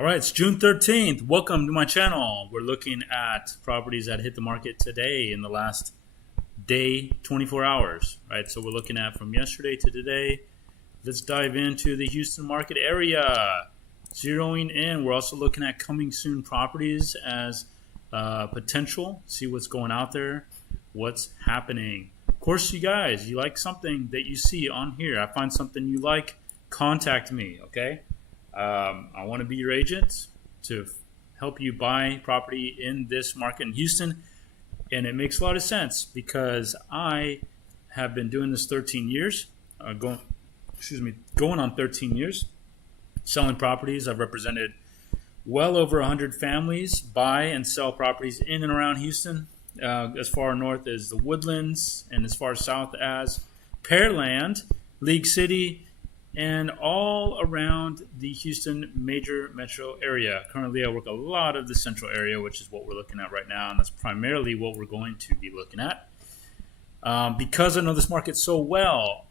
All right, it's June 13th. Welcome to my channel. We're looking at properties that hit the market today in the last day, 24 hours, right? So we're looking at from yesterday to today. Let's dive into the Houston market area. Zeroing in, we're also looking at coming soon properties as potential. See what's going out there, what's happening. Of course, you guys, you like something that you see on here. I find something you like, contact me, okay? I want to be your agent to help you buy property in this market in Houston. And it makes a lot of sense because I have been doing this 13 years, going on 13 years, selling properties. I've represented well over 100 families buy and sell properties in and around Houston, as far north as the Woodlands and as far south as Pearland, League City, and all around the Houston major metro area. Currently, I work a lot of the central area, which is what we're looking at right now, and that's primarily what we're going to be looking at. Because I know this market so well,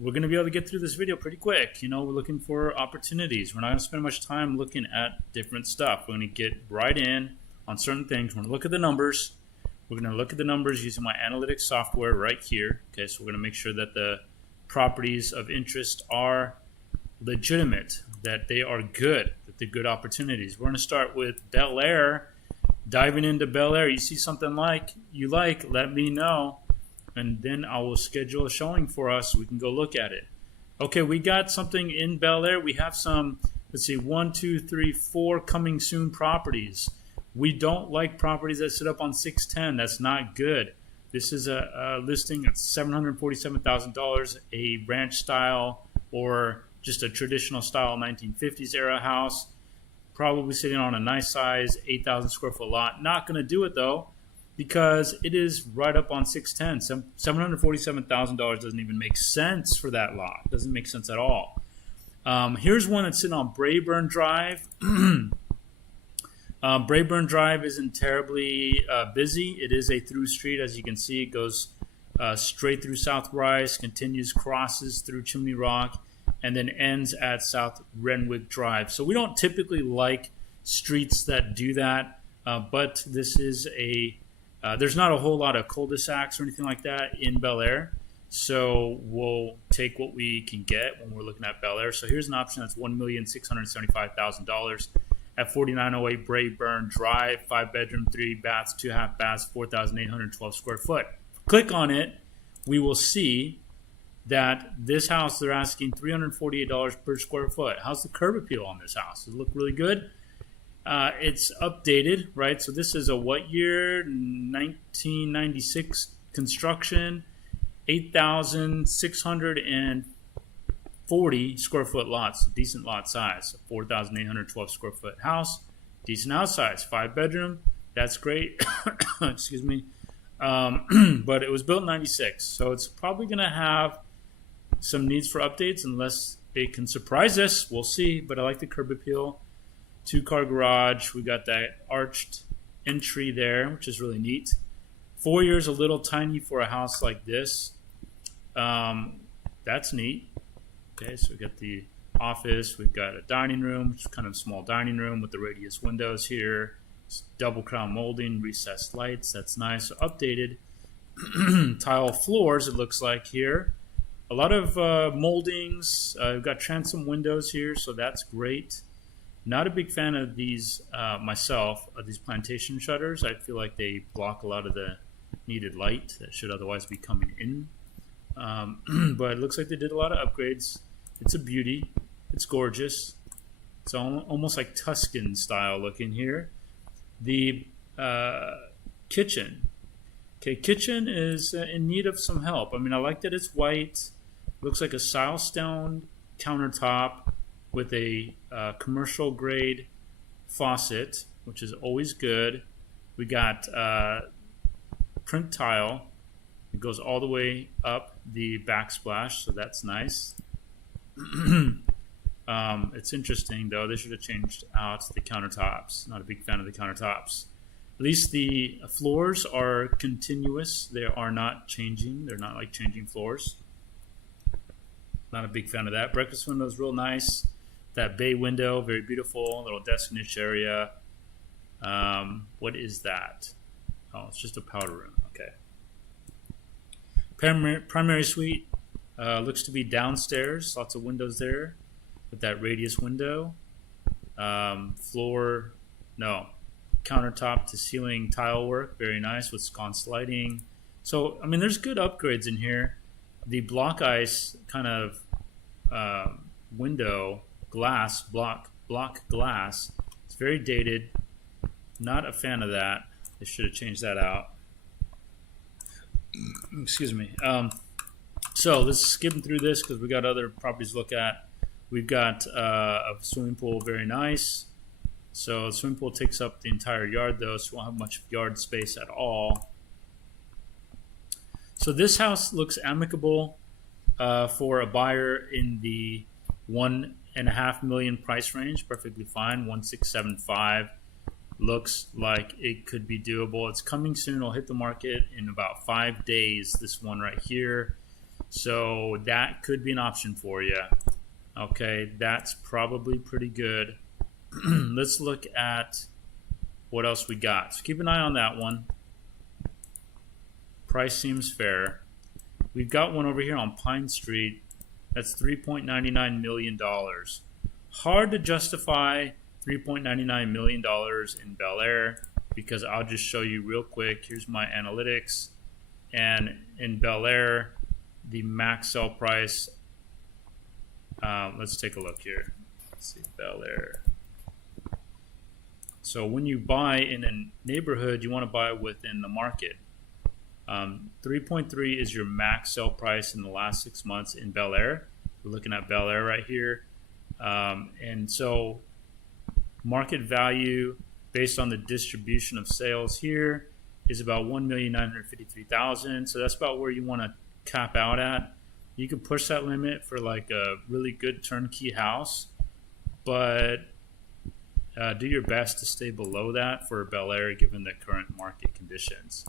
we're going to be able to get through this video pretty quick. You know, we're looking for opportunities. We're not going to spend much time looking at different stuff. We're going to get right in on certain things. We're going to look at the numbers. We're going to look at the numbers using my analytics software right here. Okay, so we're going to make sure that the properties of interest are legitimate, that they are good, that they're good opportunities. We're going to start with Bel Air. Diving into Bel Air, you see something you like, let me know, and then I will schedule a showing for us. We can go look at it. Okay, we got something in Bel Air. We have some, let's see, 1, 2, 3, 4 coming soon properties. We don't like properties that sit up on 610. That's not good. This is a listing at $747,000, a ranch style or just a traditional style 1950s era house. Probably sitting on a nice size 8,000 square foot lot. Not going to do it though because it is right up on 610. $747,000 doesn't even make sense for that lot. Doesn't make sense at all. Here's one that's sitting on Brayburn Drive. Brayburn Drive isn't terribly busy. It is a through street. As you can see, it goes straight through South Rice, continues, crosses through Chimney Rock, and then ends at South Renwick Drive. So we don't typically like streets that do that, but this is there's not a whole lot of cul-de-sacs or anything like that in Bel Air. So we'll take what we can get when we're looking at Bel Air. So here's an option that's $1,675,000. At 4908 Brayburn Drive, 5-bedroom, 3 baths, 2 half baths, 4,812 square foot. Click on it, we will see that this house, they're asking $348 per square foot. How's the curb appeal on this house? Does it look really good? It's updated, right? So this is a what year? 1996 construction, 8,640 square foot lots, decent lot size, 4,812 square foot house, decent house size, 5-bedroom. That's great. Excuse me. But it was built in 96, so it's probably going to have some needs for updates unless it can surprise us. We'll see, but I like the curb appeal. 2-car garage. We got that arched entry there, which is really neat. 4 years, a little tiny for a house like this. That's neat. Okay, so we got the office, we've got a dining room, which is kind of a small dining room with the radius windows here. It's double crown molding, recessed lights, that's nice. So updated tile floors, it looks like here. A lot of moldings. We've got transom windows here, so that's great. Not a big fan of these myself, of these plantation shutters. I feel like they block a lot of the needed light that should otherwise be coming in. But it looks like they did a lot of upgrades. It's a beauty. It's gorgeous. It's almost like Tuscan style looking here. The kitchen. Okay, kitchen is in need of some help. I mean, I like that it's white. Looks like a silestone countertop with a commercial grade faucet, which is always good. We got print tile. It goes all the way up the backsplash, so that's nice. It's interesting, though. They should have changed out the countertops. Not a big fan of the countertops. At least the floors are continuous. They are not changing. They're not like changing floors. Not a big fan of that. Breakfast window is real nice. that bay window, very beautiful little desk niche area. What is that? Oh, it's just a powder room. Okay. Primary suite looks to be downstairs. Lots of windows there with that radius window. Countertop to ceiling tile work. Very nice with sconce lighting. So, I mean, there's good upgrades in here. The block ice kind of window glass, block glass. It's very dated. Not a fan of that. They should have changed that out. Excuse me. So let's skip through this because we got other properties to look at. We've got a swimming pool, very nice. So the swimming pool takes up the entire yard though, so we won't have much yard space at all. So this house looks amicable for a buyer in the $1.5 million price range. Perfectly fine. 1,675 looks like it could be doable. It's coming soon. It'll hit the market in about 5 days. This one right here. So that could be an option for you. Okay, that's probably pretty good. Let's look at what else we got. So keep an eye on that one. Price seems fair. We've got one over here on Pine Street that's $3.99 million. Hard to justify $3.99 million in Bel Air because I'll just show you real quick. Here's my analytics. And in Bel Air, the max sell price, let's take a look here. Let's see, Bel Air. So when you buy in a neighborhood, you want to buy within the market. 3.3 is your max sell price in the last 6 months in Bel Air. We're looking at Bel Air right here. And so market value based on the distribution of sales here is about $1,953,000. So that's about where you want to cap out at. You can push that limit for like a really good turnkey house, but do your best to stay below that for Bel Air given the current market conditions.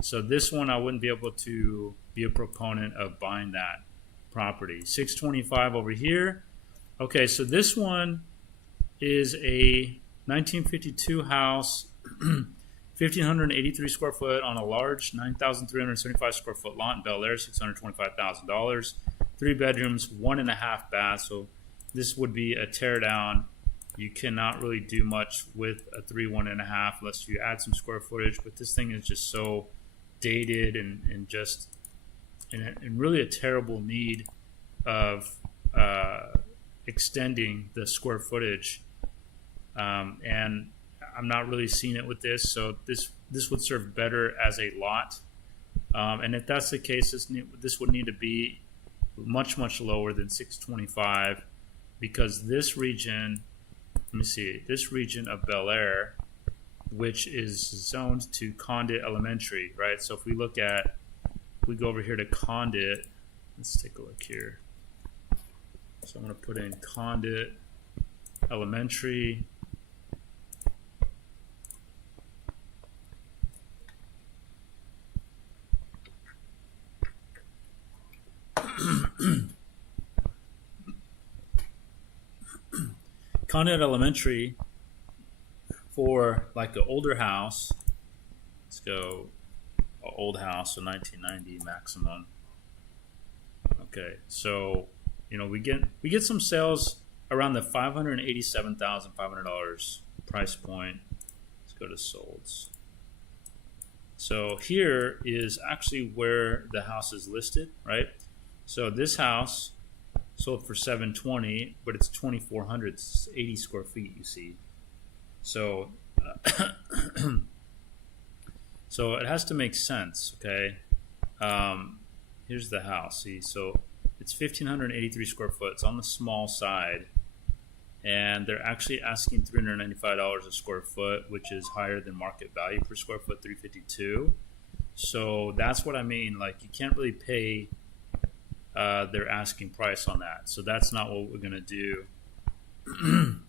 So this one I wouldn't be able to be a proponent of buying that property. 625 over here. Okay, so this one is a 1952 house, 1,583 square foot on a large 9,375 square foot lot in Bel Air, $625,000. 3 bedrooms, 1.5 baths. So this would be a tear down. You cannot really do much with a 1.5 unless you add some square footage. But this thing is just so dated and just in really a terrible need of extending the square footage. And I'm not really seeing it with this. So this would serve better as a lot. And if that's the case, this would need to be much lower than 625 because this region. Let me see, this region of Bel Air, which is zoned to Condit Elementary, right? So if we go over here to Condit, let's take a look here. So I'm going to put in Condit Elementary. Condit Elementary for like an older house. Let's go old house, so 1990 maximum. Okay, so we get some sales around the $587,500 price point. Let's go to solds. So here is actually where the house is listed, right? So this house sold for $720, but it's 2,400, it's 80 square feet, you see. So, so it has to make sense, okay? Here's the house, see, so it's 1,583 square foot. It's on the small side, and they're actually asking $395 a square foot, which is higher than market value per square foot, $352. So that's what I mean. Like, you can't really pay their asking price on that. So that's not what we're going to do.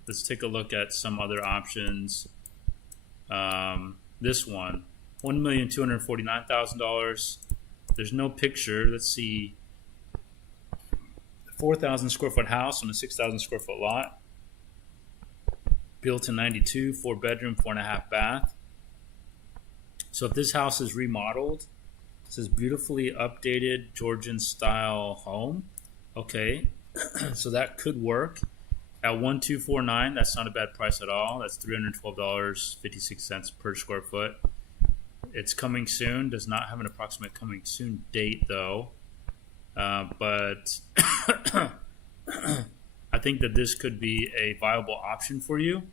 Let's take a look at some other options. This one, $1,249,000. There's no picture. Let's see. 4,000 square foot house on a 6,000 square foot lot. built in 92, 4-bedroom, 4.5 bath. So if this house is remodeled, it says beautifully updated Georgian style home. Okay, so that could work. At 1249, that's not a bad price at all. That's $312.56 per square foot. It's coming soon. Does not have an approximate coming soon date though. But I think that this could be a viable option for you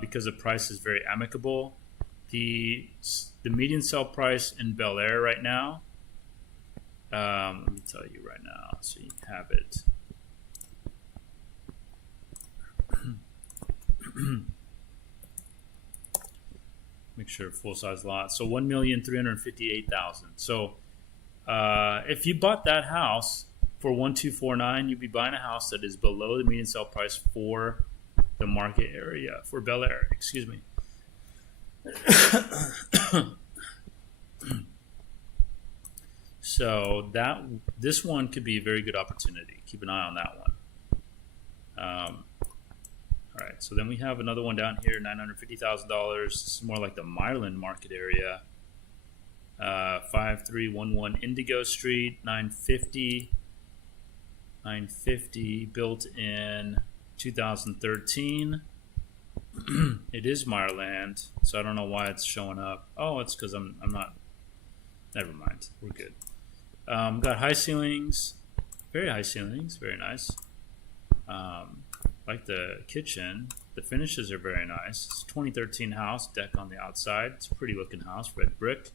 because the price is very amicable. The median sale price in Bel Air right now. Let me tell you right now, so you have it. Make sure full size lot. So 1,358,000. So if you bought that house for 1249, you'd be buying a house that is below the median sale price for the market area for Bel Air. Excuse me. So this one could be a very good opportunity. Keep an eye on that one. All right, so then we have another one down here, $950,000. This is more like the Mireland market area. 5311 Indigo Street, 950, built in 2013. It is Mireland, so I don't know why it's showing up. Oh, it's because I'm not. Never mind, we're good. Got high ceilings, very high ceilings, very nice. Like the kitchen, the finishes are very nice. It's a 2013 house, deck on the outside. It's a pretty looking house, red brick.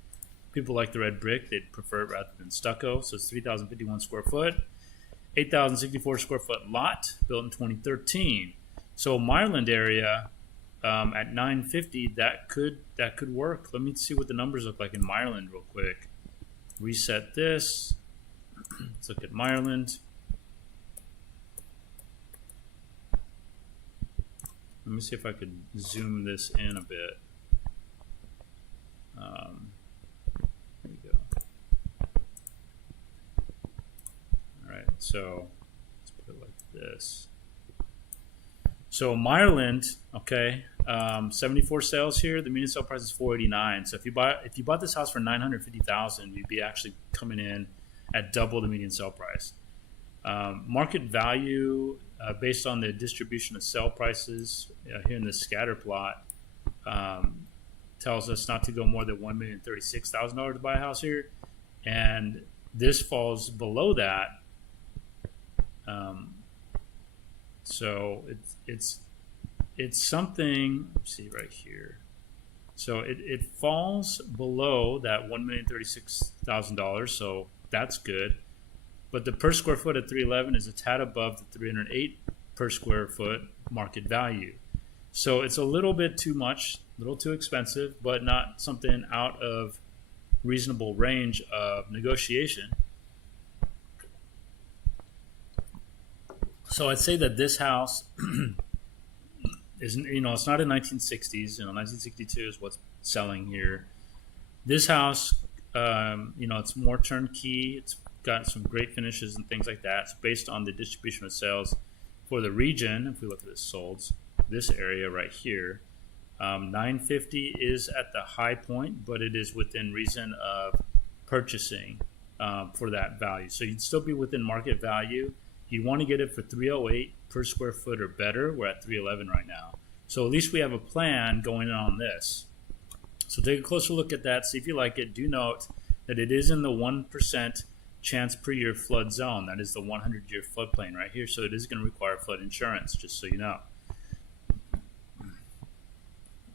People like the red brick, they'd prefer it rather than stucco. So it's 3,051 square foot, 8,064 square foot lot, built in 2013. So Mireland area at 950, that could work. Let me see what the numbers look like in Mireland real quick. Reset this. Let's look at Mireland. Let me see if I could zoom this in a bit. There we go. All right, so let's put it like this. So Mireland, okay, 74 sales here. The median sale price is 489. So if you bought this house for 950,000, you'd be actually coming in at double the median sale price. Market value, based on the distribution of sale prices here in the scatter plot, tells us not to go more than $1,036,000 to buy a house here, and this falls below that. So it's something. Let's see right here. So it falls below that $1,036,000. So that's good. But the per square foot at 311 is a tad above the 308 per square foot market value. So it's a little bit too much, a little too expensive, but not something out of reasonable range of negotiation. So I'd say that this house isn't, it's not in 1960s. 1962 is what's selling here. This house, it's more turnkey. It's got some great finishes and things like that. It's based on the distribution of sales for the region. If we look at the solds, this area right here, 950 is at the high point, but it is within reason of purchasing for that value. So you'd still be within market value. You'd want to get it for 308 per square foot or better. We're at 311 right now. So at least we have a plan going on this. So take a closer look at that. See if you like it. Do note that it is in the 1% chance per year flood zone. That is the 100-year floodplain right here. So it is going to require flood insurance, just so you know.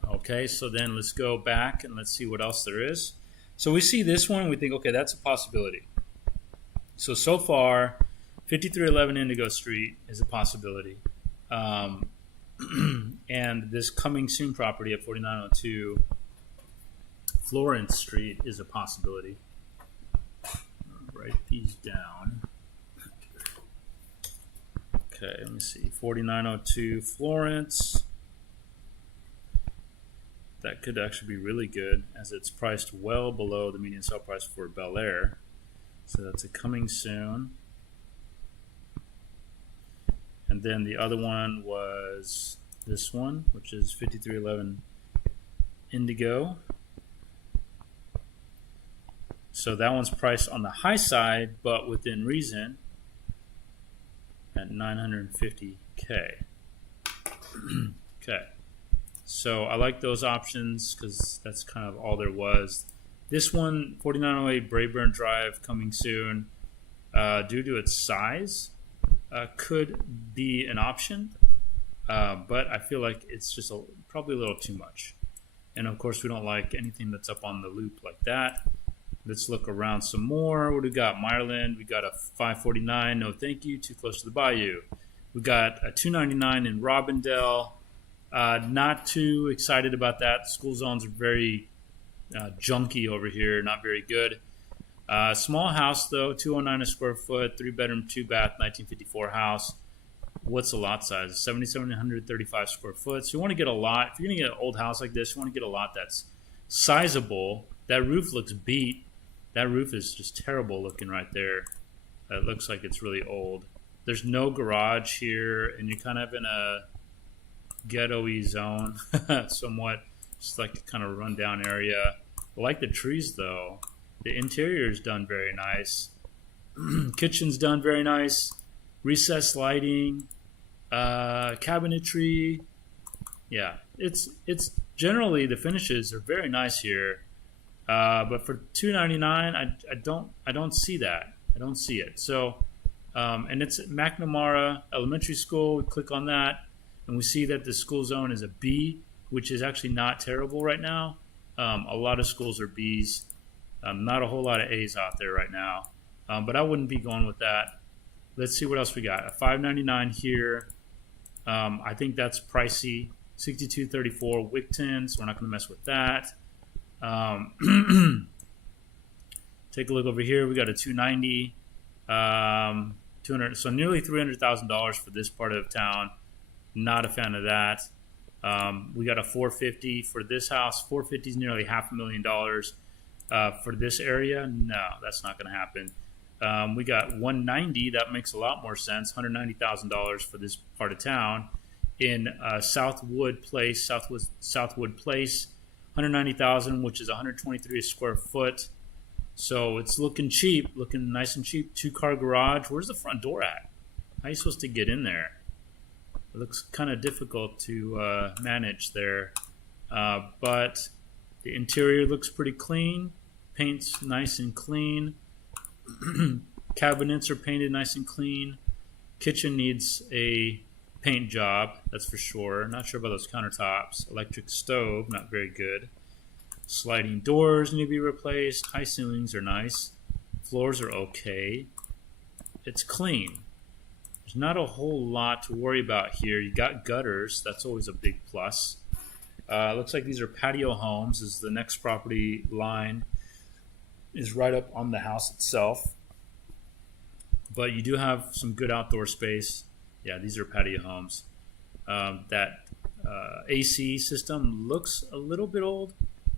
Okay, so then let's go back and let's see what else there is. So we see this one, we think, okay, that's a possibility. So far, 5311 Indigo Street is a possibility. And this coming soon property at 4902 Florence Street is a possibility. Write these down. Okay, let me see. 4902 Florence. That could actually be really good, as it's priced well below the median sale price for Bel Air. So that's a coming soon. And then the other one was this one, which is 5311 Indigo. So that one's priced on the high side, but within reason at $950K. Okay. So I like those options because that's kind of all there was. This one, 4908 Brayburn Drive, coming soon. Due to its size, could be an option, but I feel like it's just probably a little too much. And of course, we don't like anything that's up on the loop like that. Let's look around some more. What do we got? Meyerland, we got a 549. No, thank you. Too close to the bayou. We got a 299 in Robindale. Not too excited about that. School zones are very junky over here. Not very good. Small house though, 209 a square foot, 3-bedroom, 2-bath, 1954 house. What's the lot size? 7,735 square foot. So you want to get a lot. If you're going to get an old house like this, you want to get a lot that's sizable. That roof looks beat. That roof is just terrible looking right there. It looks like it's really old. There's no garage here, and you're kind of in a ghetto-y zone, somewhat. Just like a kind of rundown area. I like the trees though. The interior is done very nice. Kitchen's done very nice. Recessed lighting, cabinetry. Yeah, it's generally the finishes are very nice here. But for $299, I don't see that. I don't see it. So, and it's at McNamara Elementary School. We click on that, and we see that the school zone is a B, which is actually not terrible right now. A lot of schools are Bs. Not a whole lot of A's out there right now, but I wouldn't be going with that. Let's see what else we got. A 599 here. I think that's pricey. 6234 Wigton, so we're not going to mess with that. Take a look over here. We got a 290, 200, so nearly $300,000 for this part of town. Not a fan of that. We got a 450 for this house. 450 is nearly $500,000. For this area, no, that's not going to happen. We got 190. That makes a lot more sense. $190,000 for this part of town in Southwood Place. Southwood Place, 190,000, which is 123 square foot. So it's looking cheap, looking nice and cheap. 2-car garage. Where's the front door at? How are you supposed to get in there? It looks kind of difficult to manage there, but the interior looks pretty clean. Paint's nice and clean. Cabinets are painted nice and clean. Kitchen needs a paint job, that's for sure. Not sure about those countertops. Electric stove, not very good. Sliding doors need to be replaced. High ceilings are nice. Floors are okay. It's clean. There's not a whole lot to worry about here. You got gutters. That's always a big plus. Looks like these are patio homes. Is the next property line is right up on the house itself. But you do have some good outdoor space. Yeah, these are patio homes. That AC system looks a little bit old,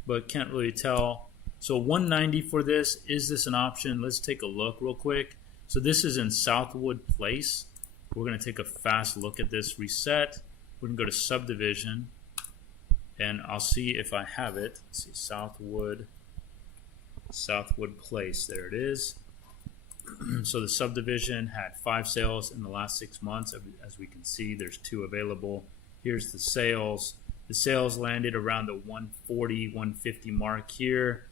but can't really tell. So 190 for this. Is this an option? Let's take a look real quick. So this is in Southwood Place. We're going to take a fast look at this. Reset. We're going to go to subdivision, and I'll see if I have it. Let's see, Southwood Place. There it is. So the subdivision had 5 sales in the last 6 months. As we can see, there's 2 available. Here's the sales. The sales landed around the 140, 150 mark here,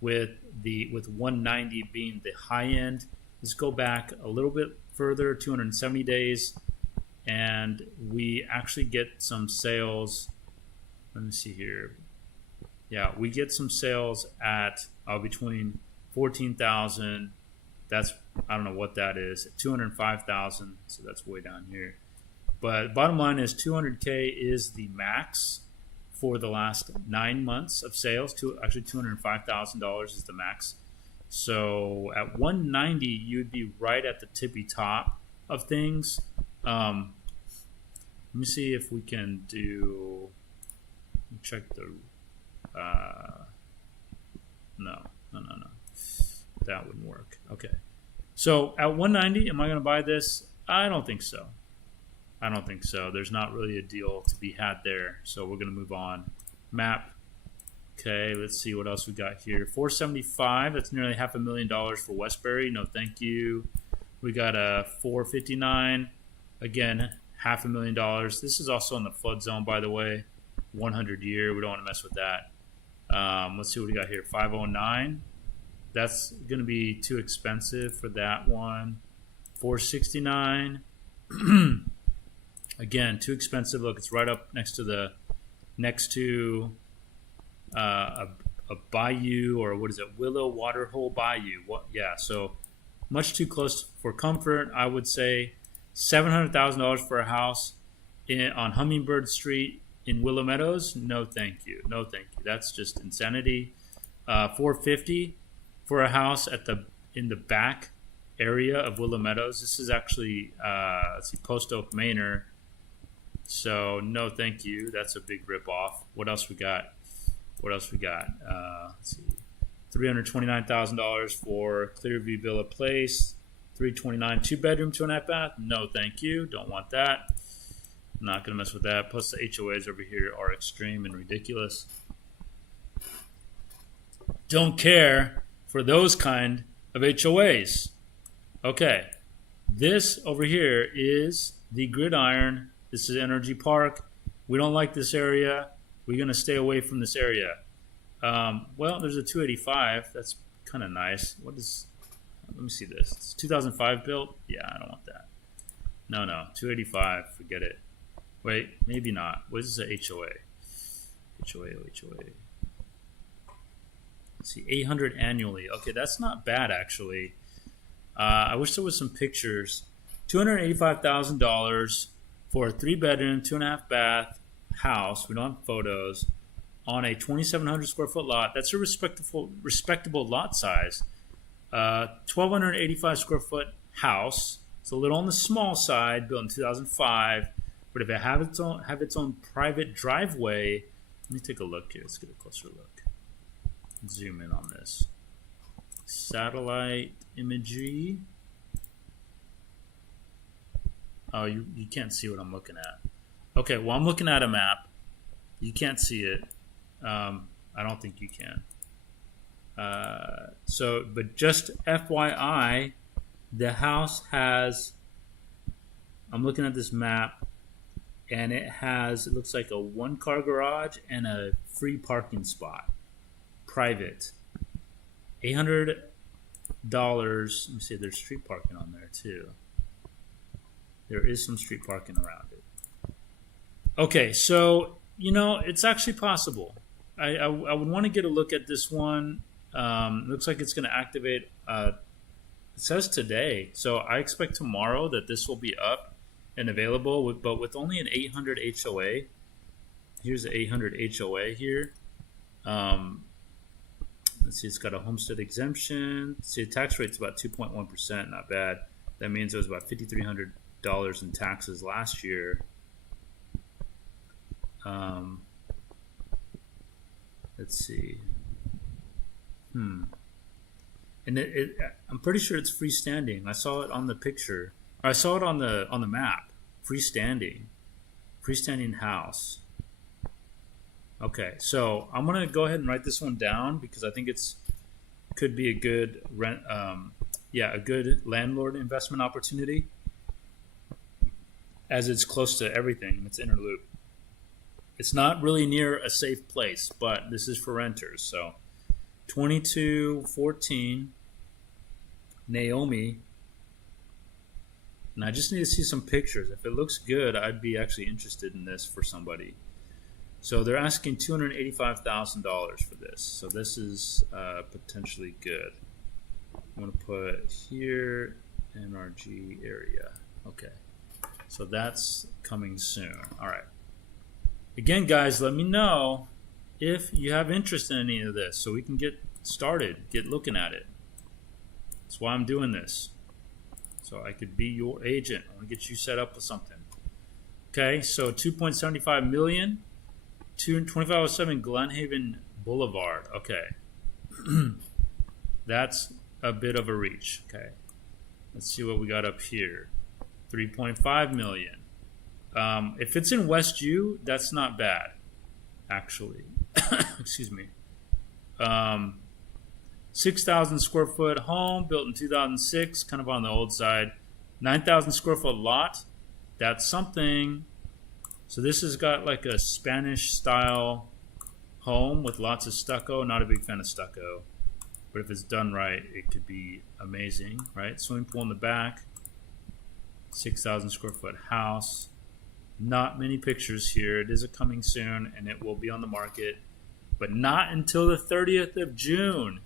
with 190 being the high end. Let's go back a little bit further, 270 days, and we actually get some sales. Let me see here. Yeah, we get some sales at between 14,000. That's, I don't know what that is, 205,000. So that's way down here. But bottom line is 200K is the max for the last 9 months of sales. Actually, $205,000 is the max. So at 190, you would be right at the tippy top of things. Let me see if we can do. Check the. No. That wouldn't work. Okay. So at 190, am I going to buy this? I don't think so. I don't think so. There's not really a deal to be had there. So we're going to move on. Map. Okay, let's see what else we got here. 475. That's nearly $500,000 for Westbury. No, thank you. We got a 459. Again, $500,000. This is also in the flood zone, by the way. 100 year. We don't want to mess with that. Let's see what we got here. 509. That's going to be too expensive for that one. 469. Again, too expensive. Look, it's right up next to a bayou, or what is it? Willow Waterhole Bayou. What? Yeah. So much too close for comfort. I would say $700,000 for a house on Hummingbird Street in Willow Meadows. No, thank you. No, thank you. That's just insanity. 450 for a house in the back area of Willow Meadows. This is actually let's see, Post Oak Manor. So no, thank you. That's a big ripoff. What else we got? Let's see, $329,000 for Clearview Villa Place. 329, 2-bedroom, 2.5 bath. No, thank you. Don't want that. I'm not gonna mess with that. Plus the HOAs over here are extreme and ridiculous. Don't care for those kind of HOAs. Okay, this over here is the Gridiron. This is Energy Park. We don't like this area. We're going to stay away from this area. Well, there's a 285. That's kind of nice. Let me see this. It's 2005 built. Yeah, I don't want that. No, 285. Forget it. Wait, maybe not. What is this, a HOA? HOA. Let's see, 800 annually. Okay, that's not bad, actually. I wish there was some pictures. $285,000 for a 3-bedroom, 2.5 bath house. We don't have photos on a 2,700 square foot lot. That's a respectable lot size. 1,285 square foot house. It's a little on the small side, built in 2005. But if it have its own private driveway, let me take a look here. Let's get a closer look. Zoom in on this. Satellite imagery. Oh, you can't see what I'm looking at. Okay, well, I'm looking at a map. You can't see it. I don't think you can. But just FYI, the house has, I'm looking at this map, and it looks like a 1-car garage and a free parking spot. Private. $800. Let me see, there's street parking on there too. There is some street parking around it. Okay, so, it's actually possible. I would want to get a look at this one. Looks like it's going to activate. It says today. So I expect tomorrow that this will be up and available, but with only an 800 HOA. Here's the 800 HOA here. Let's see, it's got a homestead exemption. See, the tax rate's about 2.1%, not bad. That means it was about $5,300 in taxes last year. Let's see. And I'm pretty sure it's freestanding. I saw it on the picture. I saw it on the map. Freestanding house. Okay, so I'm gonna go ahead and write this one down because I think could be a good rent. A good landlord investment opportunity, as it's close to everything. It's inner loop. It's not really near a safe place, but this is for renters. So 2214 Naomi. And I just need to see some pictures. If it looks good, I'd be actually interested in this for somebody. So they're asking $285,000 for this. So this is potentially good. I'm going to put here NRG area. Okay. So that's coming soon. All right. Again, guys, let me know if you have interest in any of this so we can get started, get looking at it. That's why I'm doing this. So I could be your agent. I want to get you set up with something. Okay, so $2.75 million, 2507 Glenhaven Boulevard. Okay. That's a bit of a reach. Okay. Let's see what we got up here. $3.5 million. If it's in West U, that's not bad, actually. Excuse me. 6,000 square foot home built in 2006, kind of on the old side. 9,000 square foot lot. That's something. So this has got like a Spanish style home with lots of stucco. Not a big fan of stucco, but if it's done right, it could be amazing, right? Swimming pool in the back. 6,000 square foot house. Not many pictures here. It is a coming soon, and it will be on the market, but not until the 30th of June.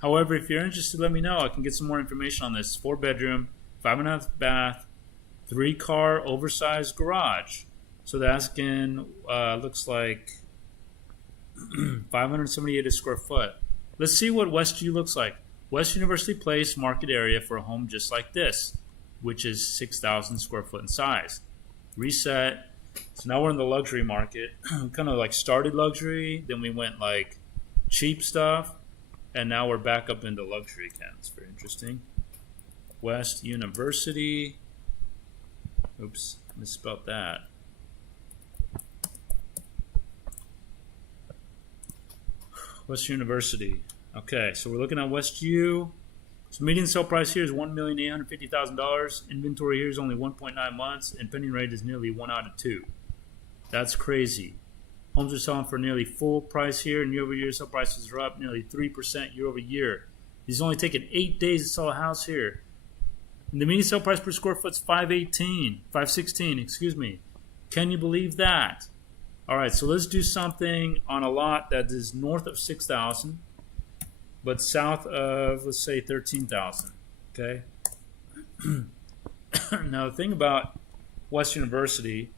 However, if you're interested, let me know. I can get some more information on this. 4-bedroom, 5.5 bath, 3-car, oversized garage. So they're asking, looks like 578 square foot. Let's see what Westview looks like. West University Place market area for a home just like this, which is 6,000 square foot in size. Reset. So now we're in the luxury market. Kind of like started luxury, then we went like cheap stuff, and now we're back up into luxury again. It's very interesting. West University. Oops, misspelled that. West University. Okay, so we're looking at West U. So median sale price here is $1,850,000. Inventory here is only 1.9 months, and pending rate is nearly 1 out of 2. That's crazy. Homes are selling for nearly full price here, and year-over-year sale prices are up nearly 3% year-over-year. It's only taken 8 days to sell a house here. And the median sale price per square foot is $516, excuse me. Can you believe that? All right, so let's do something on a lot that is north of 6,000, but south of, let's say, 13,000. Okay. Now the thing about West University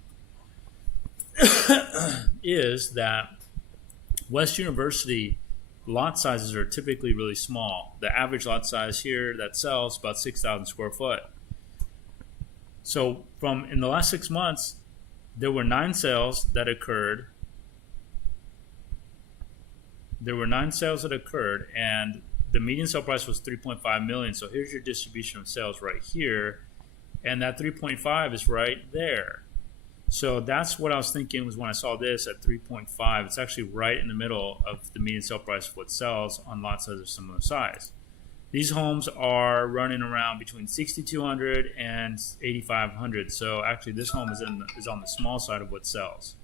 is that West University lot sizes are typically really small. The average lot size here that sells about 6,000 square foot. So in the last 6 months, there were 9 sales that occurred. And the median sale price was $3.5 million. So here's your distribution of sales right here, and that 3.5 is right there. So that's what I was thinking was when I saw this at 3.5. It's actually right in the middle of the median sale price of what sells on lot sizes of similar size. These homes are running around between 6,200 and 8,500. So actually, this home is on the small side of what sells.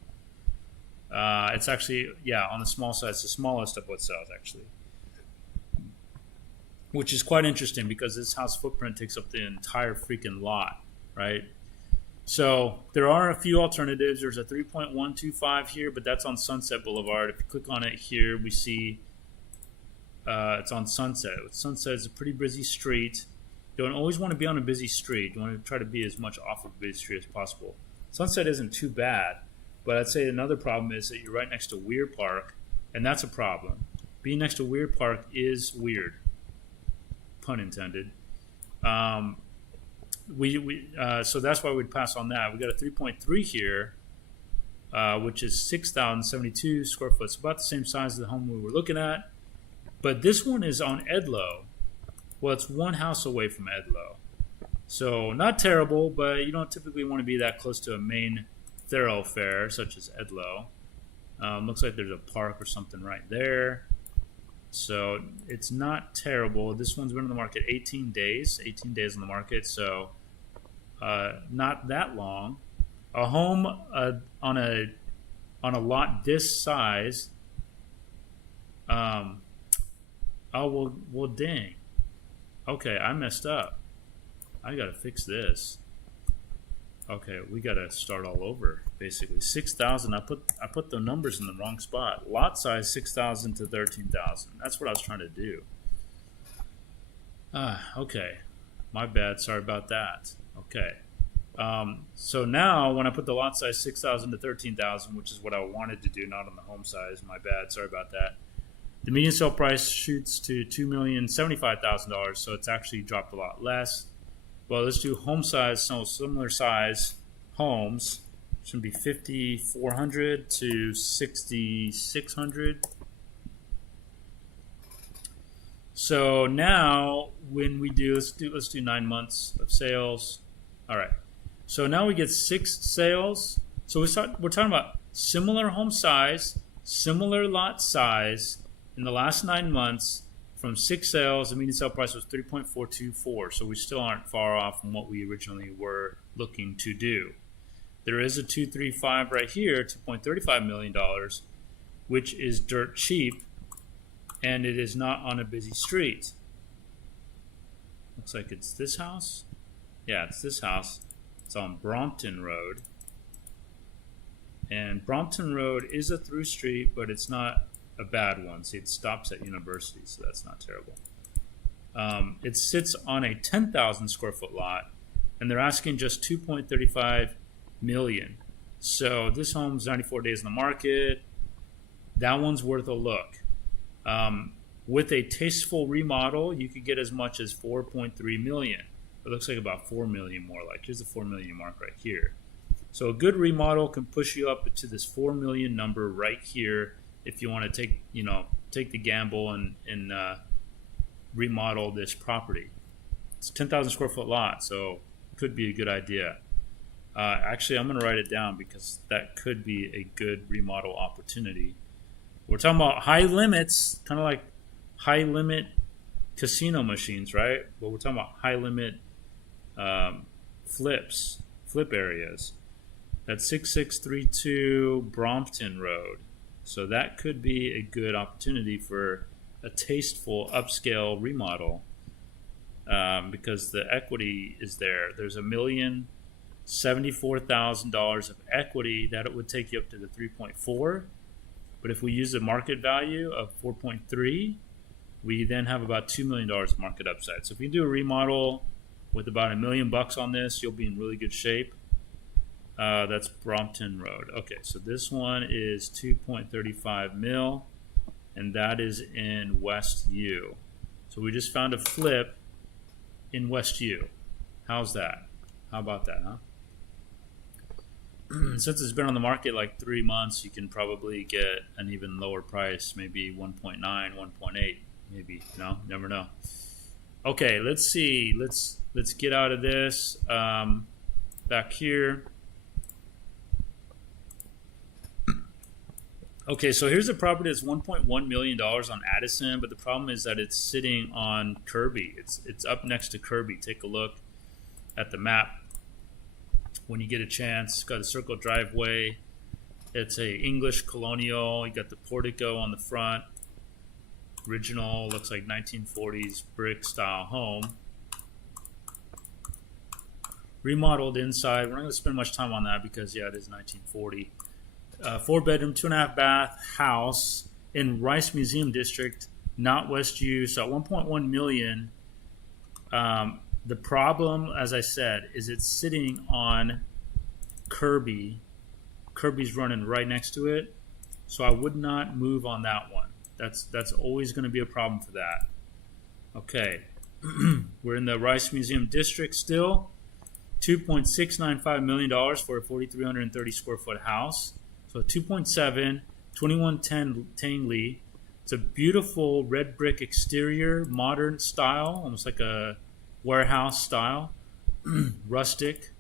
It's actually, on the small side. It's the smallest of what sells, actually, which is quite interesting because this house footprint takes up the entire freaking lot, right? So there are a few alternatives. There's a 3.125 here, but that's on Sunset Boulevard. If you click on it here, we see it's on Sunset. Sunset is a pretty busy street. You don't always want to be on a busy street. You want to try to be as much off of a busy street as possible. Sunset isn't too bad, but I'd say another problem is that you're right next to Weir Park, and that's a problem. Being next to Weir Park is weird, pun intended. So that's why we'd pass on that. We got a 3.3 here, which is 6,072 square foot. It's about the same size as the home we were looking at. But this one is on Edlow. Well, it's one house away from Edlow. So not terrible, but you don't typically want to be that close to a main thoroughfare such as Edlow. Looks like there's a park or something right there. So it's not terrible. This one's been on the market 18 days. 18 days on the market, so not that long. A home on a lot this size. Oh, well, dang. Okay, I messed up. I got to fix this. Okay, we got to start all over, basically. 6,000. I put the numbers in the wrong spot. Lot size 6,000 to 13,000. That's what I was trying to do. Okay. My bad. Sorry about that. Okay. So now when I put the lot size 6,000 to 13,000, which is what I wanted to do, not on the home size. My bad. Sorry about that. The median sale price shoots to $2,075,000, so it's actually dropped a lot less. Well, let's do home size, so similar size homes. It's going to be 5,400 to 6,600. So now when we do, let's do 9 months of sales. All right. So now we get 6 sales. So we're talking about similar home size, similar lot size in the last 9 months from 6 sales. The median sale price was 3.424. So we still aren't far off from what we originally were looking to do. There is a 235 right here, $2.35 million, which is dirt cheap, and it is not on a busy street. Looks like it's this house. Yeah, it's this house. It's on Brompton Road. And Brompton Road is a through street, but it's not a bad one. See, it stops at University, so that's not terrible. It sits on a 10,000 square foot lot, and they're asking just $2.35 million. So this home's 94 days in the market. That one's worth a look. With a tasteful remodel, you could get as much as $4.3 million. It looks like about $4 million more. Like here's the $4 million mark right here. So a good remodel can push you up to this $4 million number right here if you want to take the gamble and remodel this property. It's a 10,000 square foot lot, so could be a good idea. Actually, I'm going to write it down because that could be a good remodel opportunity. We're talking about high limits, kind of like high limit casino machines, right? But we're talking about high limit flip areas. That's 6632 Brompton Road. So that could be a good opportunity for a tasteful upscale remodel because the equity is there. There's $1,074,000 of equity that it would take you up to the 3.4. But if we use the market value of 4.3, we then have about $2 million of market upside. So if you do a remodel with about $1 million on this, you'll be in really good shape. That's Brompton Road. Okay, so this one is 2.35 mil, and that is in West U. So we just found a flip in West U. How's that? How about that, huh? Since it's been on the market like 3 months, you can probably get an even lower price, maybe 1.9, 1.8, maybe. Never know. Okay, let's see. Let's get out of this. Back here. Okay, so here's a property that's $1.1 million on Addison, but the problem is that it's sitting on Kirby. It's up next to Kirby. Take a look at the map when you get a chance. It's got a circle driveway. It's a English colonial. You got the portico on the front. Original, looks like 1940s brick style home. Remodeled inside. We're not going to spend much time on that because, yeah, it is 1940. 4-bedroom, 2.5 bath house in Rice Museum District, not West U. So at 1.1 million. The problem, as I said, is it's sitting on Kirby. Kirby's running right next to it, so I would not move on that one. That's always going to be a problem for that. Okay, we're in the Rice Museum District still. $2.695 million for a 4,330 square foot house. So 2.7, 2110 Tangley. It's a beautiful red brick exterior, modern style, almost like a warehouse style, rustic,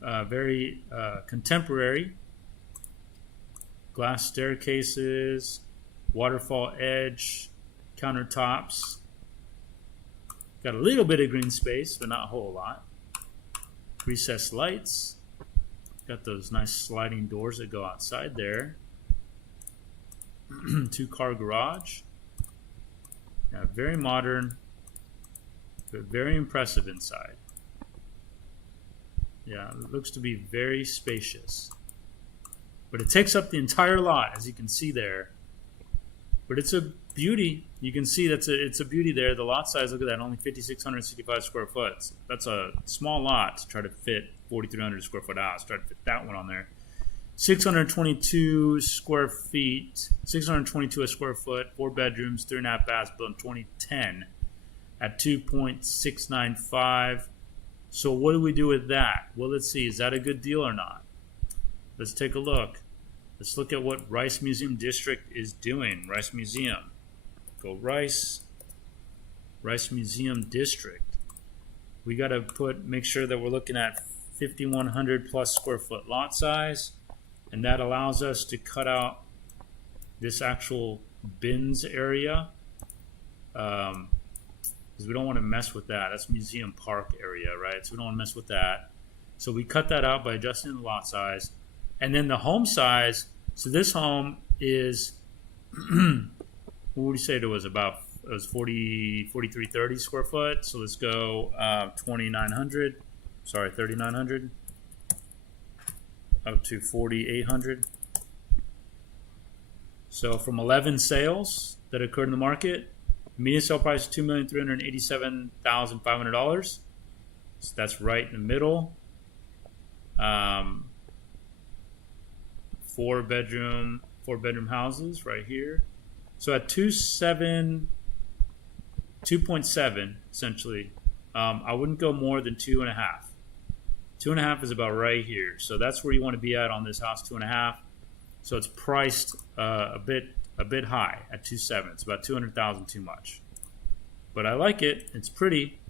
very contemporary. Glass staircases, waterfall edge, countertops. Got a little bit of green space, but not a whole lot. Recessed lights. Got those nice sliding doors that go outside there. 2-car garage. Yeah, very modern, but very impressive inside. Yeah, it looks to be very spacious. But it takes up the entire lot, as you can see there. But it's a beauty. You can see it's a beauty there. The lot size, look at that, only 5,665 square foot. That's a small lot to try to fit 4,300 square foot house. Try to fit that one on there. 622 square feet, 622 a square foot, 4 bedrooms, 3.5 baths, built in 2010 at 2.695. So what do we do with that? Well, let's see. Is that a good deal or not? Let's take a look. Let's look at what Rice Museum District is doing. Rice Museum. Go Rice Museum District. We got to make sure that we're looking at 5,100 plus square foot lot size, and that allows us to cut out this actual bins area, because we don't want to mess with that. That's Museum Park area, right? So we don't want to mess with that. So we cut that out by adjusting the lot size. And then the home size, so this home is, what would you say it was about? It was 4,330 square foot. So let's go 3,900 up to 4,800. So from 11 sales that occurred in the market, the median sale price is $2,387,500. So that's right in the middle. Four bedroom houses right here. So at 2.7 essentially. I wouldn't go more than 2.5. 2.5 is about right here. So that's where you want to be at on this house, 2.5. So it's priced a bit high at 2.7. It's about 200,000 too much. But I like it. It's pretty,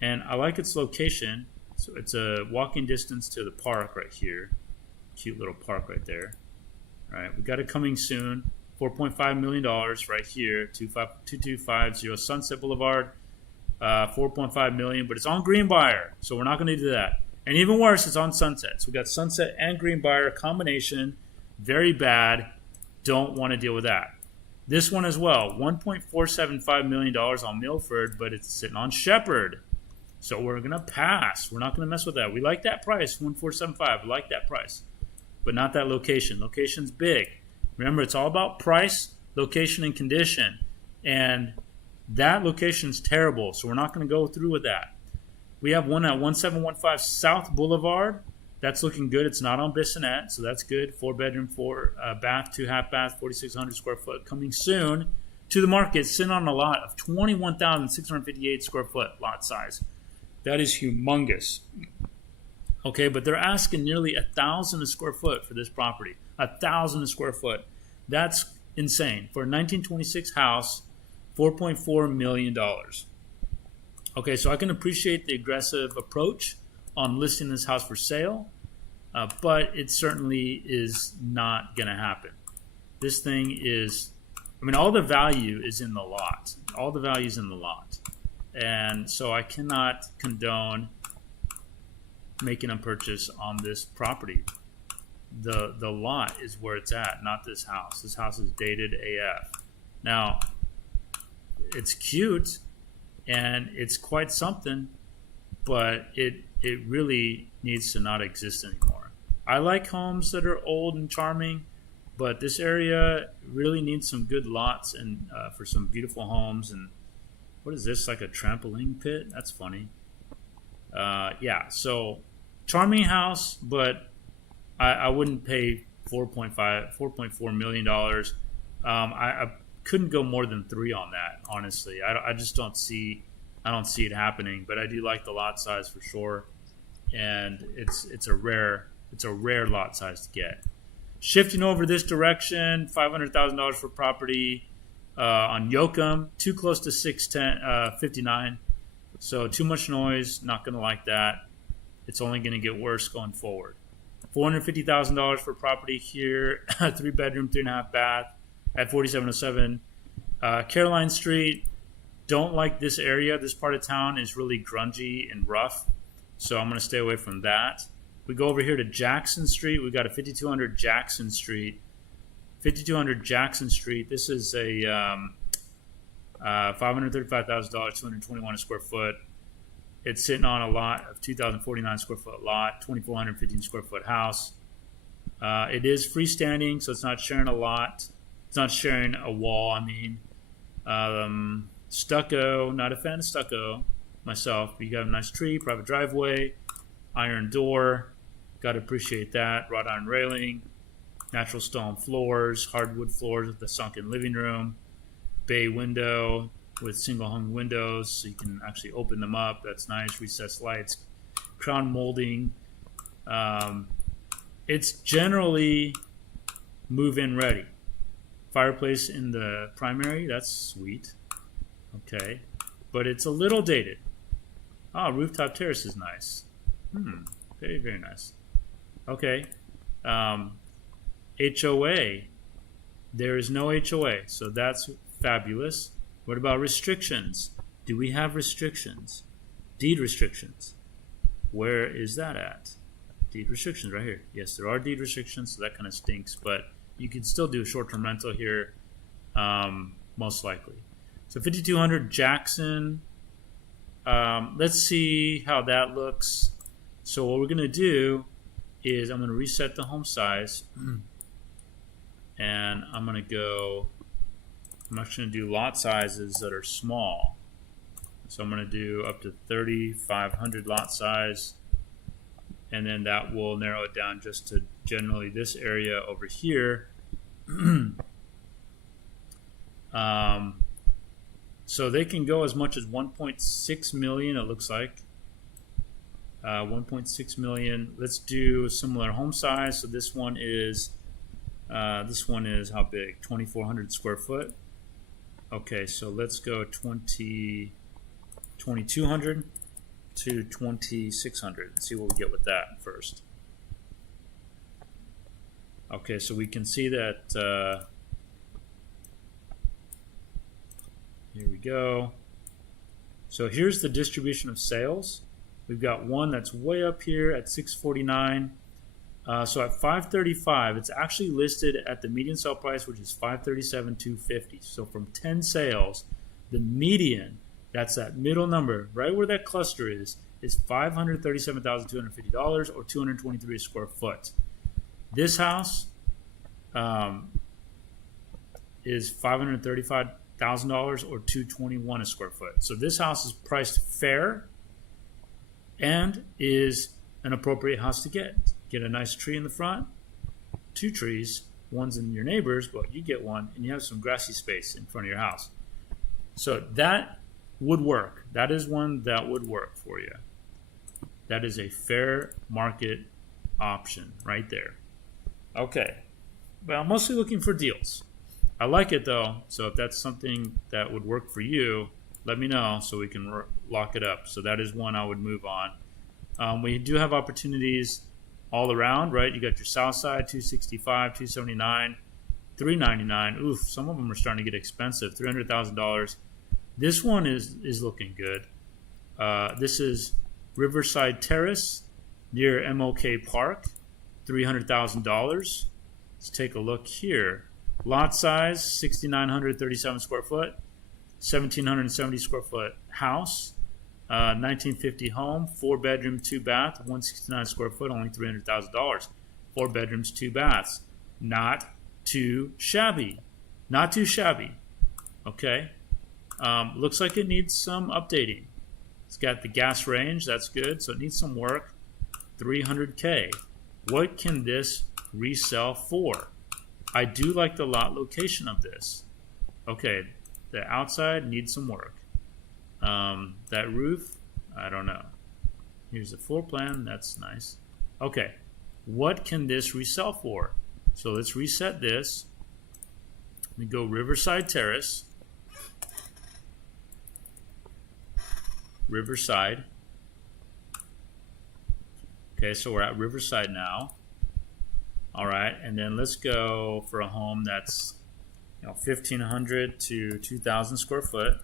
and I like its location. So it's a walking distance to the park right here. Cute little park right there. All right, we got it coming soon. $4.5 million right here, 2250 Sunset Boulevard. 4.5 million, but it's on Greenbrier, so we're not going to do that. And even worse, it's on Sunset. So we got Sunset and Greenbrier combination, very bad. Don't want to deal with that. This one as well, $1.475 million on Milford, but it's sitting on Shepherd. So we're going to pass. We're not going to mess with that. We like that price, 1.475. We like that price, but not that location. Location's big. Remember, it's all about price, location, and condition. And that location's terrible, so we're not going to go through with that. We have one at 1715 South Boulevard. That's looking good. It's not on Bissonnette, so that's good. 4-bedroom, 4-bath, 2.5-bath, 4,600 square foot. Coming soon to the market, sitting on a lot of 21,658 square foot lot size. That is humongous. Okay, but they're asking nearly 1,000 a square foot for this property. 1,000 a square foot. That's insane. For a 1926 house, $4.4 million. Okay, so I can appreciate the aggressive approach on listing this house for sale, but it certainly is not going to happen. This thing is, all the value is in the lot. All the value is in the lot. And so I cannot condone making a purchase on this property. The lot is where it's at, not this house. This house is dated AF. Now, it's cute and it's quite something, but it really needs to not exist anymore. I like homes that are old and charming, but this area really needs some good lots and for some beautiful homes. And what is this, like a trampoline pit? That's funny. Yeah, so charming house, but I wouldn't pay $4.4 million. I couldn't go more than 3 on that, honestly. I just don't see it happening, but I do like the lot size for sure, and it's a rare lot size to get. Shifting over this direction, $500,000 for property on Yoakum, too close to 659, so too much noise. Not going to like that. It's only going to get worse going forward. $450,000 for property here, 3-bedroom, 3.5-bath at 4707 Caroline Street. Don't like this area. This part of town is really grungy and rough, so I'm going to stay away from that. We go over here to Jackson Street. We got a 5200 Jackson Street. 5200 Jackson Street. This is a $535,000, 221 a square foot. It's sitting on a lot of 2,049 square foot lot, 2,415 square foot house. It is freestanding, so it's not sharing a lot. It's not sharing a wall, stucco, not a fan of stucco myself, but you got a nice tree, private driveway, iron door. Got to appreciate that. Wrought iron railing, natural stone floors, hardwood floors with the sunken living room, bay window with single hung windows so you can actually open them up. That's nice. Recessed lights, crown molding. It's generally move-in ready. Fireplace in the primary, that's sweet. Okay, but it's a little dated. Rooftop terrace is nice. Okay, very nice. Okay. HOA. There is no HOA, so that's fabulous. What about restrictions? Do we have restrictions? Deed restrictions. Where is that at? Deed restrictions right here. Yes, there are deed restrictions, so that kind of stinks, but you can still do short-term rental here, most likely. So 5200 Jackson. Let's see how that looks. So what we're going to do is I'm going to reset the home size, and I'm going to go, I'm actually going to do lot sizes that are small. So I'm going to do up to 3,500 lot size, and then that will narrow it down just to generally this area over here. So they can go as much as 1.6 million, it looks like. 1.6 million. Let's do a similar home size. So this one is how big? 2,400 square foot. Okay, so let's go 2,200 to 2,600. Let's see what we get with that first. Okay, so we can see that. Here we go. So here's the distribution of sales. We've got one that's way up here at 649. So at 535, it's actually listed at the median sale price, which is 537,250. So from 10 sales, the median, that's that middle number, right where that cluster is $537,250 or 223 a square foot. This house is $535,000 or 221 a square foot. So this house is priced fair and is an appropriate house to get. Get a nice tree in the front, 2 trees, one's in your neighbor's, but you get one, and you have some grassy space in front of your house. So that would work. That is one that would work for you. That is a fair market option right there. Okay. Well, I'm mostly looking for deals. I like it though, so if that's something that would work for you, let me know so we can lock it up. So that is one I would move on. We do have opportunities all around, right? You got your south side, 265, 279, 399. Oof, some of them are starting to get expensive. $300,000. This one is looking good. This is Riverside Terrace near MLK Park, $300,000. Let's take a look here. Lot size, 6,937 square foot, 1,770 square foot house, 1950 home, 4 bedroom, 2 bath, 169 square foot, only $300,000. 4 bedrooms, 2 baths. Not too shabby. Not too shabby. Okay. Looks like it needs some updating. It's got the gas range. That's good. So it needs some work. $300K. What can this resell for? I do like the lot location of this. Okay. The outside needs some work. That roof, I don't know. Here's the floor plan. That's nice. Okay. What can this resell for? So let's reset this. Let me go Riverside Terrace. Riverside. Okay, so we're at Riverside now. All right, and then let's go for a home that's 1,500 to 2,000 square foot.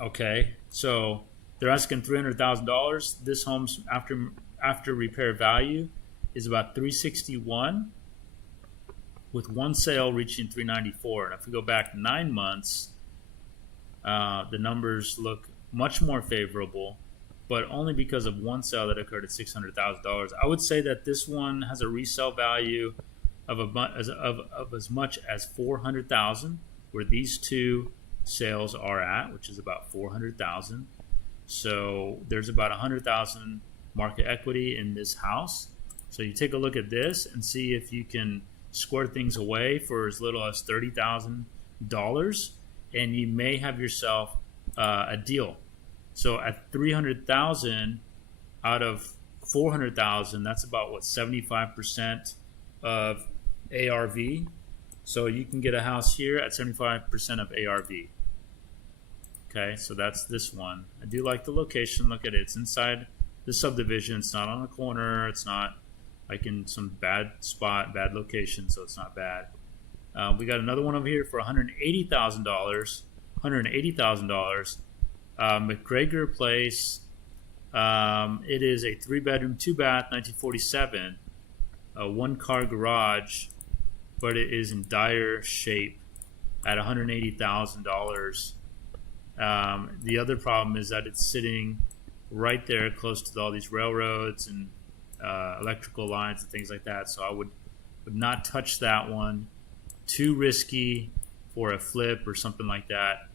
Okay, so they're asking $300,000. This home's after repair value is about $361, with one sale reaching $394. And if we go back 9 months, the numbers look much more favorable, but only because of one sale that occurred at $600,000. I would say that this one has a resale value of as much as $400,000, where these two sales are at, which is about $400,000. So there's about $100,000 market equity in this house. So you take a look at this and see if you can square things away for as little as $30,000, and you may have yourself a deal. So at $300,000 out of $400,000, that's about 75% of ARV. So you can get a house here at 75% of ARV. Okay, so that's this one. I do like the location. Look at it. It's inside the subdivision. It's not on a corner. It's not like in some bad spot, bad location, so it's not bad. We got another one over here for $180,000. $180,000. McGregor Place. It is a 3-bedroom, 2-bath, 1947. A 1-car garage, but it is in dire shape at $180,000. The other problem is that it's sitting right there close to all these railroads and electrical lines and things like that. So I would not touch that one. Too risky for a flip or something like that.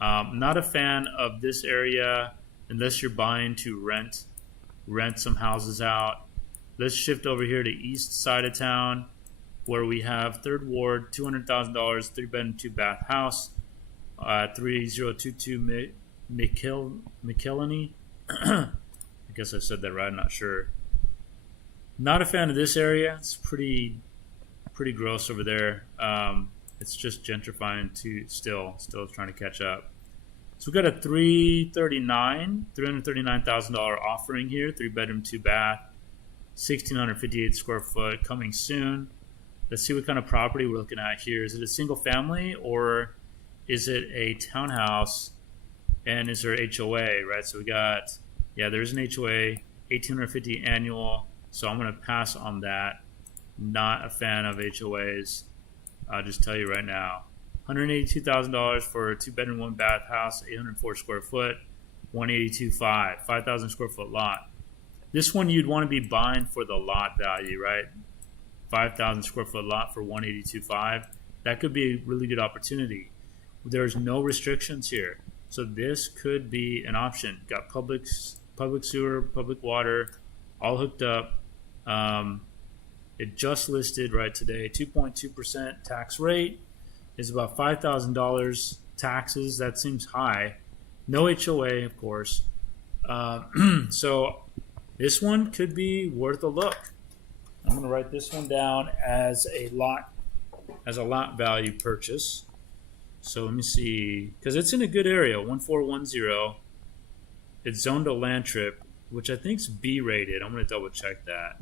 Not a fan of this area unless you're buying to rent some houses out. Let's shift over here to east side of town where we have 3rd Ward, $200,000, 3-bedroom, 2-bath house, 3022 McKillany. I guess I said that right. I'm not sure. Not a fan of this area. It's pretty gross over there. It's just gentrifying too. Still trying to catch up. So we got a $339,000 offering here. 3-bedroom, 2-bath, 1,658 square foot, coming soon. Let's see what kind of property we're looking at here. Is it a single family or is it a townhouse? And is there HOA, right? So we got, there's an HOA, $1,850 annual. So I'm going to pass on that. Not a fan of HOAs. I'll just tell you right now. $182,000 for a 2-bedroom, 1-bath house, 804 square foot, 182.5, 5,000 square foot lot. This one you'd want to be buying for the lot value, right? 5,000 square foot lot for 182.5. That could be a really good opportunity. There's no restrictions here, so this could be an option. Got public sewer, public water, all hooked up. It just listed right today. 2.2% tax rate is about $5,000 taxes. That seems high. No HOA, of course. So this one could be worth a look. I'm going to write this one down as a lot value purchase. So let me see, because it's in a good area, 1410. It's zoned to land trip, which I think is B rated. I'm going to double check that.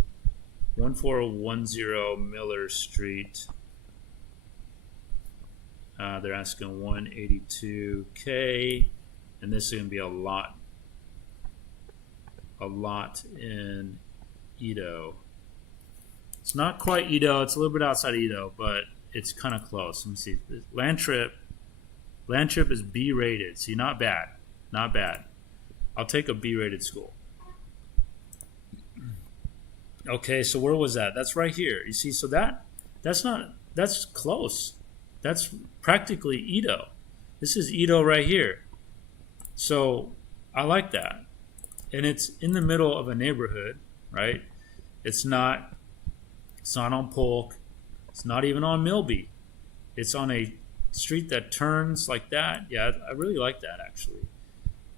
1410 Miller Street. They're asking $182K, and this is going to be a lot in Edo. It's not quite Edo. It's a little bit outside of Edo, but it's kind of close. Let me see. Land trip is B rated. See, not bad. I'll take a B rated school. Okay, so where was that? That's right here. You see, so that's close. That's practically Edo. This is Edo right here. So I like that. And it's in the middle of a neighborhood, right? It's not on Polk. It's not even on Milby. It's on a street that turns like that. Yeah, I really like that, actually.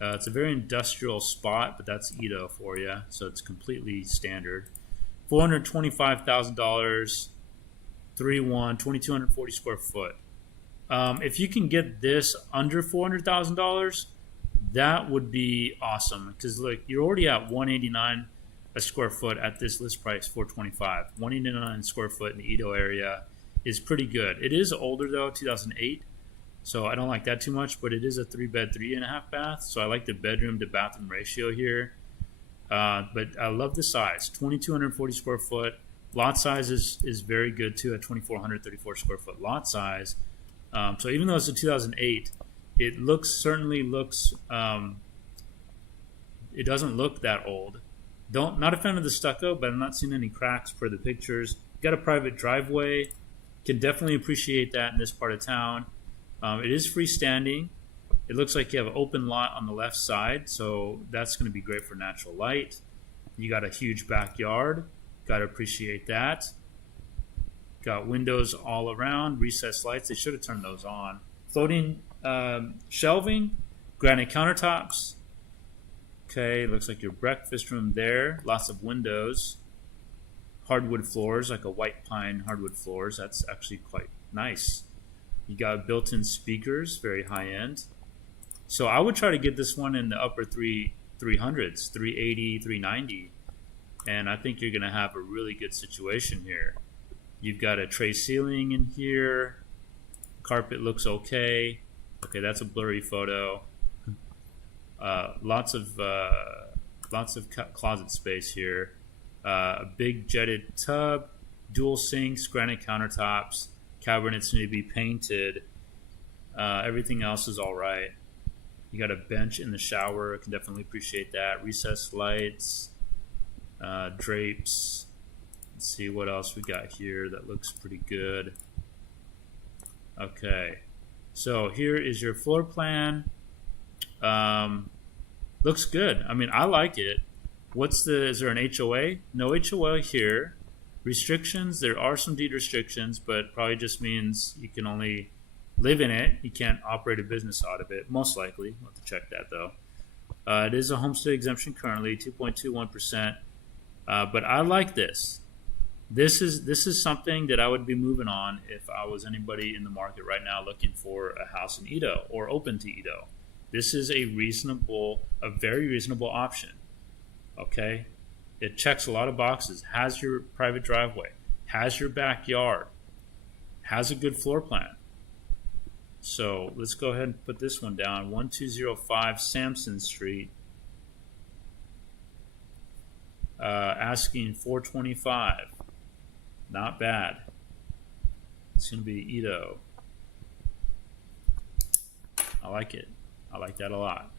It's a very industrial spot, but that's Edo for you. So it's completely standard. $425,000, 2,240 square foot. If you can get this under $400,000, that would be awesome. Because look, you're already at $189 a square foot at this list price, $425. $189 square foot in the Edo area is pretty good. It is older though, 2008. So I don't like that too much, but it is a 3-bed, 3.5 bath. So I like the bedroom to bathroom ratio here. But I love the size, 2,240 square foot. Lot size is very good too, at 2,434 square foot lot size. So even though it's a 2008, it certainly looks. It doesn't look that old. Not a fan of the stucco, but I'm not seeing any cracks per the pictures. Got a private driveway. Can definitely appreciate that in this part of town. It is freestanding. It looks like you have an open lot on the left side, so that's going to be great for natural light. You got a huge backyard. Got to appreciate that. Got windows all around, recessed lights. They should have turned those on. Floating shelving, granite countertops. Okay, looks like your breakfast room there. Lots of windows. Hardwood floors, like a white pine hardwood floors. That's actually quite nice. You got built-in speakers, very high end. So I would try to get this one in the upper 300s, 380, 390, and I think you're going to have a really good situation here. You've got a tray ceiling in here. Carpet looks okay. Okay, that's a blurry photo. Lots of closet space here. A big jetted tub, dual sinks, granite countertops. Cabinets need to be painted. Everything else is all right. You got a bench in the shower. I can definitely appreciate that. Recessed lights, drapes. Let's see what else we got here that looks pretty good. Okay, so here is your floor plan. Looks good. I mean, I like it. Is there an HOA? No HOA here. Restrictions, there are some deed restrictions, but probably just means you can only live in it. You can't operate a business out of it, most likely. We'll have to check that, though. It is a homestead exemption currently, 2.21%. But I like this. This is something that I would be moving on if I was anybody in the market right now looking for a house in Edo or open to Edo. This is a very reasonable option. Okay? It checks a lot of boxes. Has your private driveway, has your backyard, has a good floor plan. So let's go ahead and put this one down. 1205 Sampson Street. Asking $425. Not bad. It's going to be Edo. I like it. I like that a lot.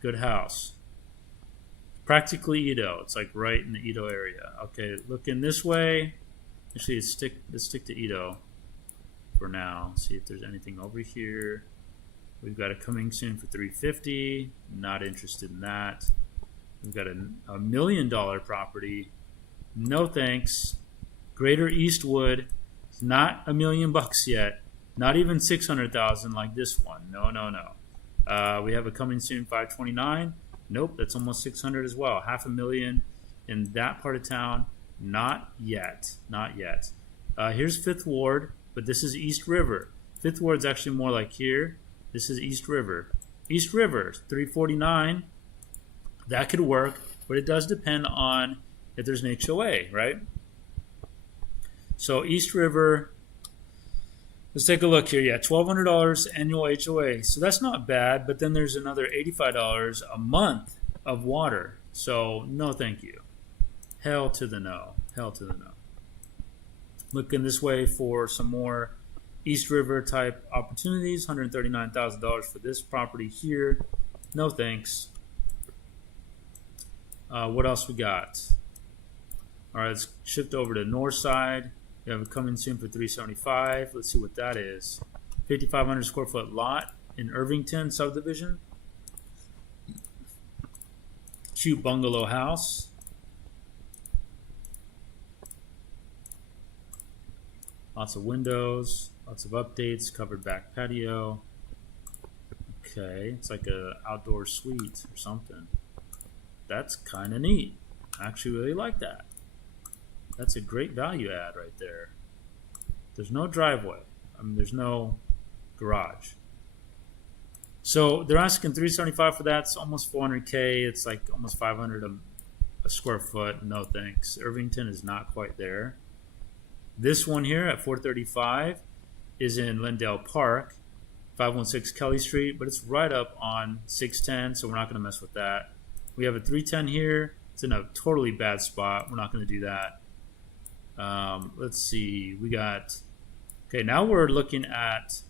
Good house. Practically Edo. It's like right in the Edo area. Okay, looking this way. Actually, let's stick to Edo for now. See if there's anything over here. We've got it coming soon for $350. Not interested in that. We've got a $1 million property. No thanks. Greater Eastwood. It's not $1 million yet. Not even 600,000 like this one. No. We have a coming soon 529. Nope, that's almost 600 as well. $500,000 in that part of town. Not yet. Here's Fifth Ward, but this is East River. Fifth Ward's actually more like here. This is East River. East River, 349. That could work, but it does depend on if there's an HOA, right? So East River, let's take a look here. Yeah, $1,200 annual HOA. So that's not bad, but then there's another $85 a month of water. So no thank you. Hell to the no. Looking this way for some more East River type opportunities. $139,000 for this property here. No thanks. What else we got? All right, let's shift over to north side. We have it coming soon for $375. Let's see what that is. 5,500 square foot lot in Irvington subdivision. Cute bungalow house. Lots of windows, lots of updates, covered back patio. Okay, it's like a outdoor suite or something. That's kind of neat. I actually really like that. That's a great value add right there. There's no driveway. I mean, there's no garage. So they're asking $375 for that. It's almost $400K. It's like almost $500 a square foot. No thanks. Irvington is not quite there. This one here at $435 is in Lindale Park, 516 Kelly Street, but it's right up on 610, so we're not going to mess with that. We have a 310 here. It's in a totally bad spot. We're not going to do that. Let's see. We got... Okay, now we're looking at...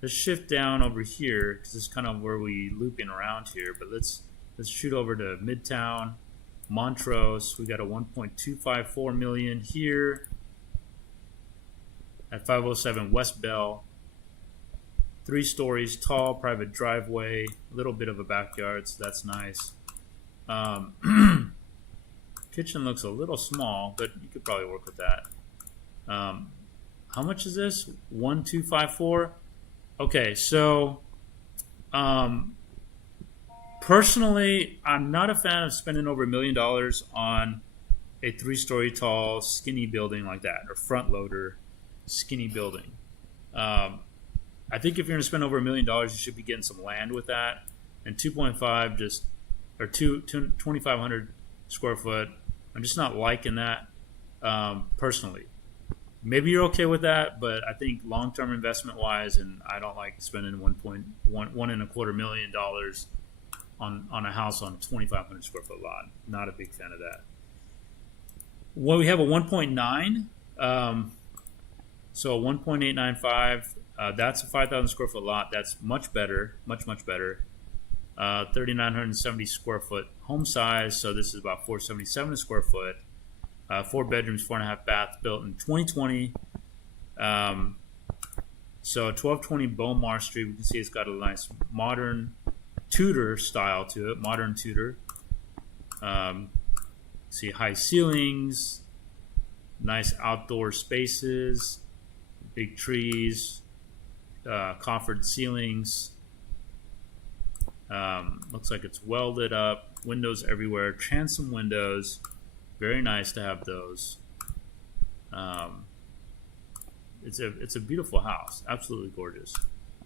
Let's shift down over here, because this is kind of where we looping around here, but let's shoot over to Midtown, Montrose. We got a $1.254 million here at 507 West Bell. 3 stories tall, private driveway, a little bit of a backyard, so that's nice. Kitchen looks a little small, but you could probably work with that. How much is this? 1,254. Okay, so personally, I'm not a fan of spending over $1 million on a 3-story tall, skinny building like that, or front loader, skinny building. I think if you're going to spend over $1 million, you should be getting some land with that. And 2.5 just or 2,500 square foot. I'm just not liking that personally. Maybe you're okay with that, but I think long-term investment wise, and I don't like spending $1.25 million on a house on a 2,500 square foot lot. Not a big fan of that. Well, we have a 1.9. So 1.895. That's a 5,000 square foot lot. That's much better, much better. 3,970 square foot home size. So this is about 477 square foot. 4 bedrooms, 4.5 baths, built in 2020. So 1220 Beaumar Street. We can see it's got a nice modern Tudor style to it. Modern Tudor. See high ceilings, nice outdoor spaces, big trees, coffered ceilings. Looks like it's well lit up. Windows everywhere. Transom windows. Very nice to have those. It's a beautiful house. Absolutely gorgeous.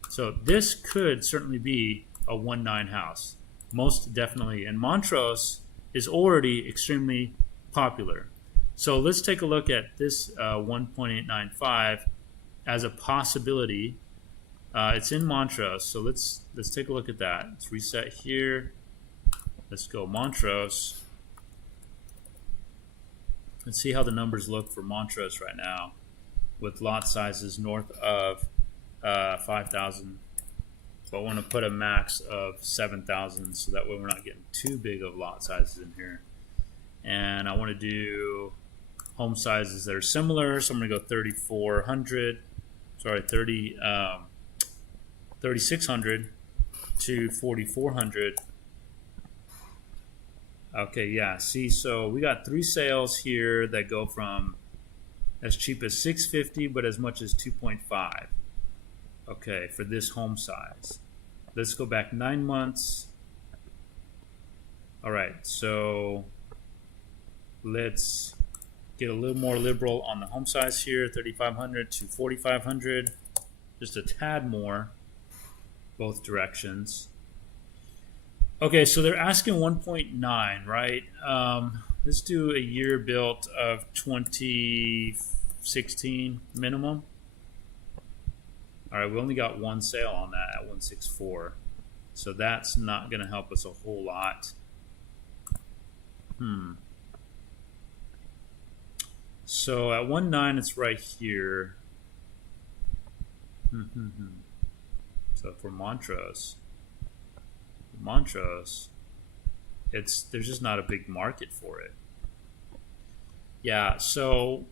So this could certainly be a 1.9 house. Most definitely. And Montrose is already extremely popular. So let's take a look at this 1.895 as a possibility. It's in Montrose, so let's take a look at that. Let's reset here. Let's go Montrose. Let's see how the numbers look for Montrose right now with lot sizes north of 5,000. So I want to put a max of 7,000 so that way we're not getting too big of lot sizes in here. And I want to do home sizes that are similar. So I'm going to go 3,600 to 4,400. Okay, yeah. See, so we got 3 sales here that go from as cheap as $650, but as much as $2.5. Okay, for this home size. Let's go back 9 months. All right, so let's get a little more liberal on the home size here, 3,500 to 4,500, just a tad more, both directions. Okay, so they're asking 1.9, right? Let's do a year built of 2016 minimum. All right, we only got 1 sale on that at 164, so that's not going to help us a whole lot. So at 1.9, it's right here. So for Montrose, there's just not a big market for it. Yeah. So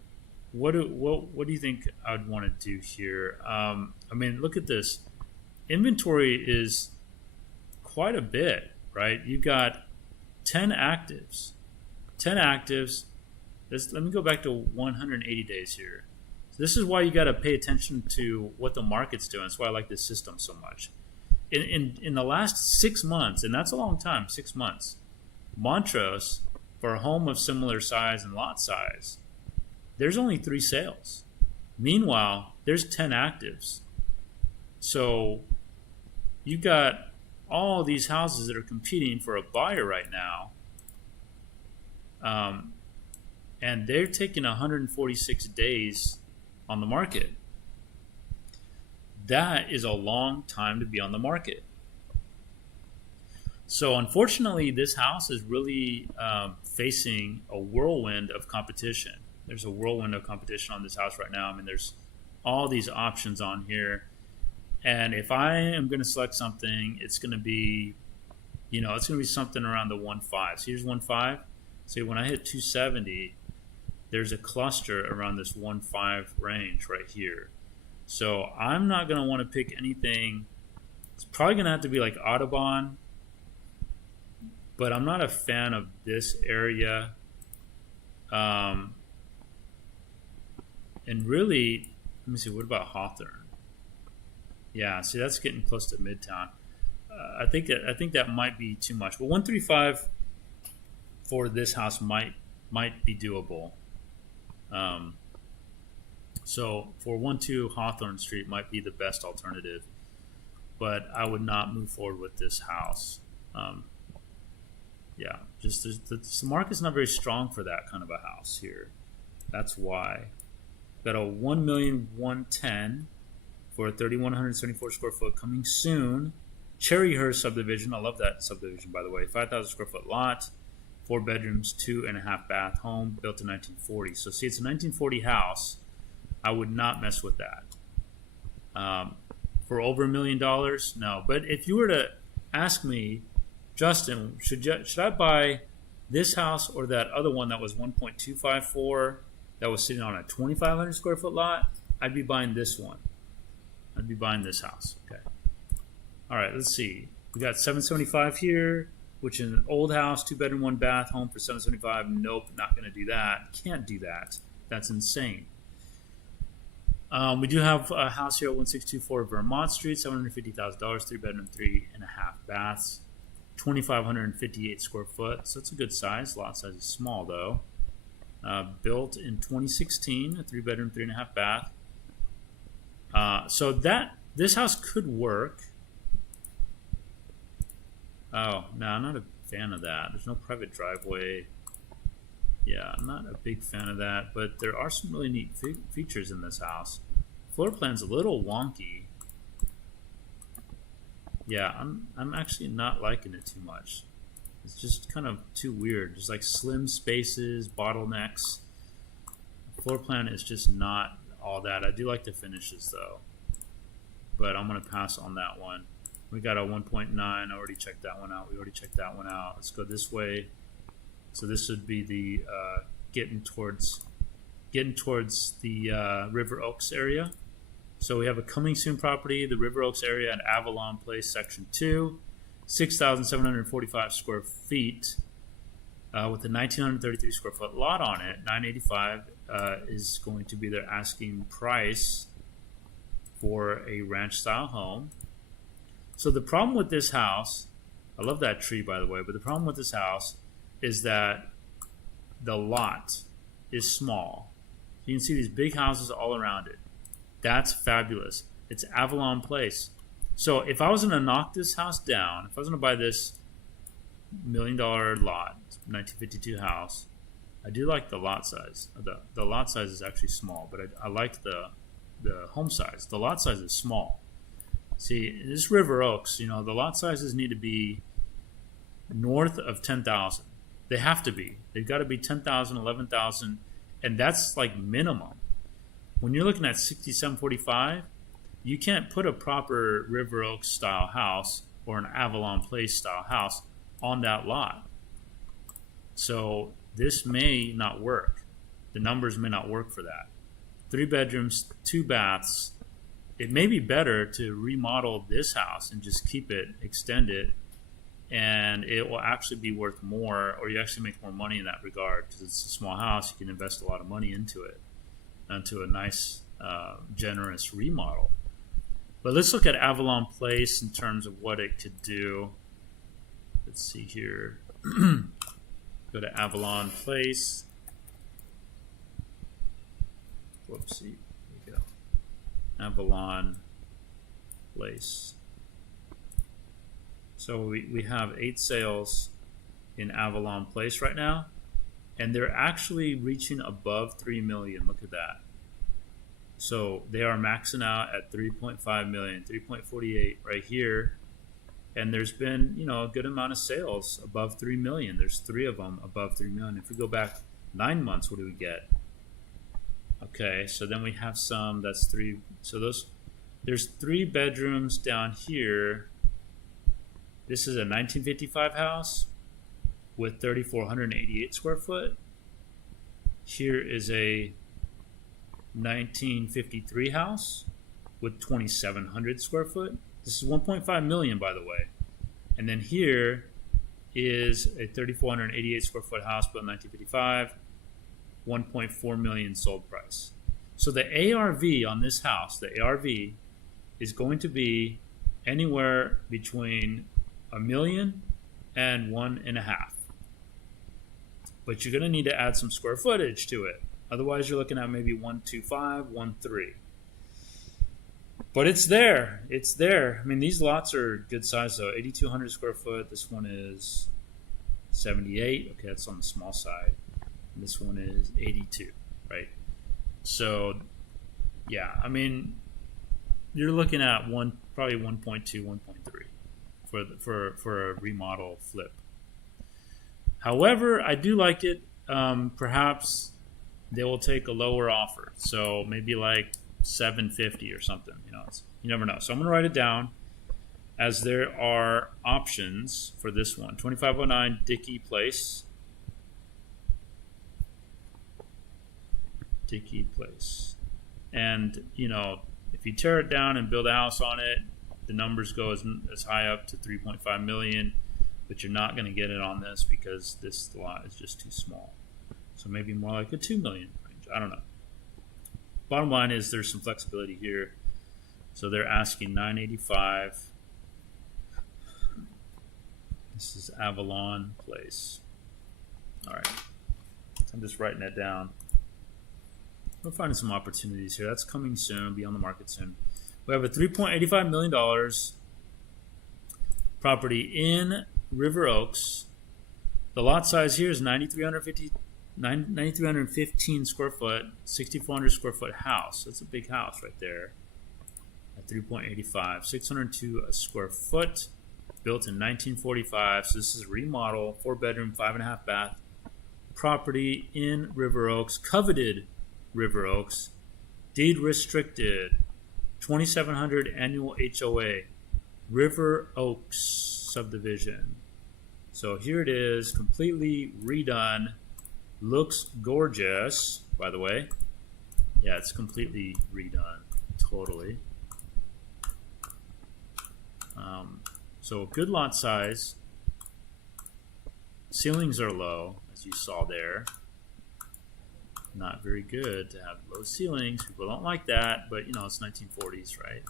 what do you think I'd want to do here? I mean, look at this. Inventory is quite a bit, right? You got 10 actives. 10 actives. Let me go back to 180 days here. So this is why you got to pay attention to what the market's doing. That's why I like this system so much. In the last 6 months, and that's a long time, 6 months, Montrose, for a home of similar size and lot size, there's only 3 sales. Meanwhile, there's 10 actives. So you got all these houses that are competing for a buyer right now. And they're taking 146 days on the market. That is a long time to be on the market. So unfortunately, this house is really facing a whirlwind of competition. There's a whirlwind of competition on this house right now. I mean, there's all these options on here. And if I am going to select something, it's going to be, it's going to be something around the 1.5. So here's 1.5. See, when I hit 270, there's a cluster around this 1.5 range right here. So I'm not going to want to pick anything. It's probably going to have to be like Audubon, but I'm not a fan of this area. And really, let me see, what about Hawthorne? Yeah, see, that's getting close to Midtown. I think that might be too much. But 135 for this house might be doable. So 412 Hawthorne Street might be the best alternative, but I would not move forward with this house. Um, yeah, just the market's not very strong for that kind of a house here. That's why. Got a 1,110,000 for a 3,174 square foot coming soon. Cherryhurst subdivision. I love that subdivision, by the way. 5,000 square foot lot, 4 bedrooms, 2.5 bath home, built in 1940. So see, it's a 1940 house. I would not mess with that. For over $1 million, no. But if you were to ask me, Justin, should I buy this house or that other one that was 1.254 that was sitting on a 2,500 square foot lot? I'd be buying this one. I'd be buying this house. Okay. All right. Let's see. We got 775 here, which is an old house, 2 bedroom, 1 bath home for 775. Nope, not going to do that. Can't do that. That's insane. We do have a house here at 1624 Vermont Street, $750,000, 3 bedroom, 3.5 baths, 2,558 square foot. So it's a good size. Lot size is small though. Built in 2016, a 3 bedroom, 3.5 bath. So this house could work. Oh no, I'm not a fan of that. There's no private driveway. Yeah, I'm not a big fan of that, but there are some really neat features in this house. Floor plan's a little wonky. Yeah, I'm actually not liking it too much. It's just kind of too weird. There's like slim spaces, bottlenecks. The floor plan is just not all that. I do like the finishes though, but I'm gonna pass on that one. We got a 1.9. I already checked that one out. We already checked that one out. Let's go this way. So this would be the getting towards the River Oaks area. So we have a coming soon property, the River Oaks area at Avalon Place, Section 2, 6,745 square feet, with a 1,933 square foot lot on it. 985 is going to be their asking price for a ranch style home. So the problem with this house, I love that tree by the way, but the problem with this house is that the lot is small. You can see these big houses all around it. That's fabulous. It's Avalon Place. So if I was going to knock this house down, if I was going to buy this $1 million lot, 1952 house, I do like the lot size. The lot size is actually small, but I like the home size. The lot size is small. See, this River Oaks, the lot sizes need to be north of 10,000. They have to be. They've got to be 10,000, 11,000, and that's like minimum. When you're looking at 6745, you can't put a proper River Oaks style house or an Avalon Place style house on that lot. So this may not work. The numbers may not work for that. 3 bedrooms, 2 baths. It may be better to remodel this house and just keep it, extend it, and it will actually be worth more, or you actually make more money in that regard because it's a small house. You can invest a lot of money into it, into a nice, generous remodel. But let's look at Avalon Place in terms of what it could do. Let's see here. Go to Avalon Place. Whoopsie. Here we go. Avalon Place. So we have 8 sales in Avalon Place right now, and they're actually reaching above 3 million. Look at that. So they are maxing out at 3.5 million, 3.48 right here. And there's been, a good amount of sales above 3 million. There's 3 of them above 3 million. If we go back 9 months, what do we get? Okay, so then we have some that's 3. So there's 3 bedrooms down here. This is a 1955 house with 3,488 square foot. Here is a 1953 house with 2,700 square foot. This is 1.5 million, by the way. And then here is a 3,488 square foot house built in 1955, 1.4 million sold price. So the ARV on this house, the ARV, is going to be anywhere between $1 million and $1.5 million. But you're going to need to add some square footage to it. Otherwise, you're looking at maybe 125, 1.3. But it's there. It's there. I mean, these lots are good size though. 8,200 square foot. This one is 78. Okay, that's on the small side. And this one is 82, right? So, yeah, I mean, you're looking at probably 1.2, 1.3 for a remodel flip. However, I do like it. Perhaps they will take a lower offer, so maybe like 750 or something. You never know. So I'm gonna write it down, as there are options for this one. 2509 Dickey Place. Dickey Place. And, if you tear it down and build a house on it, the numbers go as high up to 3.5 million, but you're not going to get it on this because this lot is just too small. So maybe more like a 2 million range. I don't know. Bottom line is there's some flexibility here. So they're asking 985. This is Avalon Place. All right. I'm just writing that down. We're finding some opportunities here. That's coming soon. Be on the market soon. We have a $3.85 million property in River Oaks. The lot size here is 9,315 square foot, 6,400 square foot house. That's a big house right there. At 3.85, 602 a square foot, built in 1945. So this is a remodel, 4-bedroom, 5.5 bath property in River Oaks, coveted River Oaks, deed restricted, 2,700 annual HOA, River Oaks subdivision. So here it is, completely redone. Looks gorgeous, by the way. Yeah, it's completely redone, totally. So good lot size. Ceilings are low, as you saw there. Not very good to have low ceilings. People don't like that, but it's 1940s, right?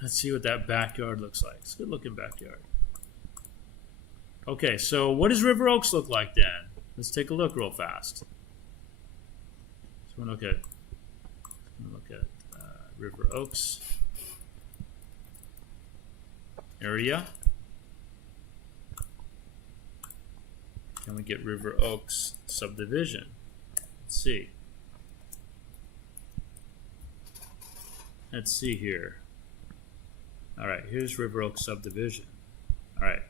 Let's see what that backyard looks like. It's a good looking backyard. Okay, so what does River Oaks look like then? Let's take a look real fast. So we're going to look at River Oaks area. Can we get River Oaks subdivision? Let's see. Let's see here. All right, here's River Oaks subdivision. All right.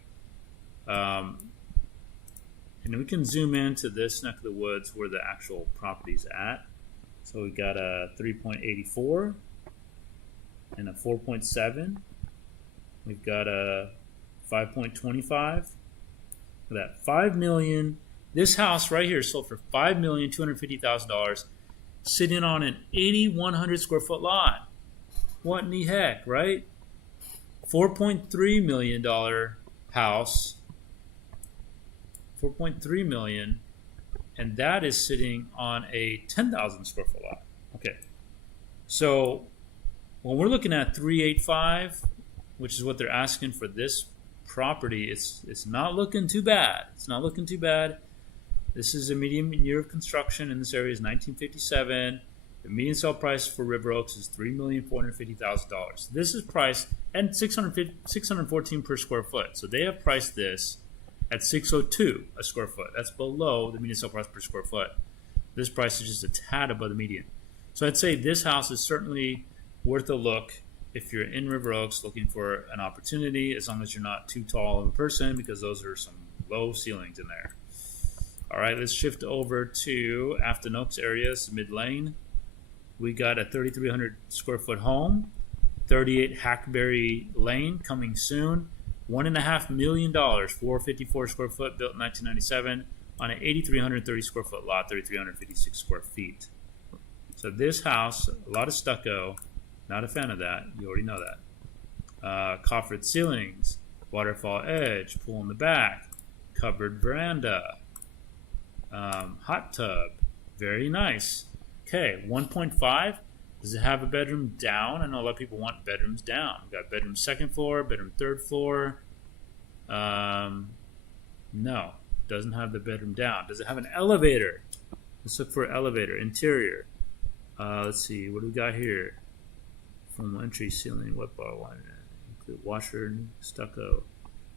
And we can zoom into this neck of the woods where the actual property's at. So we got a 3.84 and a 4.7. We've got a 5.25. That $5 million. This house right here sold for $5,250,000, sitting on an 8,100 square foot lot. What in the heck, right? $4.3 million house. $4.3 million, and that is sitting on a 10,000 square foot lot. Okay, so when we're looking at 385, which is what they're asking for this property, it's not looking too bad. It's not looking too bad. This is a median year of construction in this area is 1957. The median sale price for River Oaks is $3,450,000. This is priced at $614 per square foot. So they have priced this at $602 a square foot. That's below the median sale price per square foot. This price is just a tad above the median. So I'd say this house is certainly worth a look if you're in River Oaks looking for an opportunity, as long as you're not too tall of a person, because those are some low ceilings in there. All right, let's shift over to Afton Oaks area, Mid Lane. We got a 3,300 square foot home, 38 Hackberry Lane, coming soon. $1.5 million, 454 square foot, built in 1997, on an 8,330 square foot lot, 3,356 square feet. So this house, a lot of stucco. Not a fan of that. You already know that. Coffered ceilings, waterfall edge, pool in the back, covered veranda, hot tub. Very nice. Okay, 1.5. Does it have a bedroom down? I know a lot of people want bedrooms down. We've got bedroom second floor, bedroom third floor. No, doesn't have the bedroom down. Does it have an elevator? Let's look for elevator. Interior. Let's see. What do we got here? From entry, ceiling, wet bar, include washer, stucco.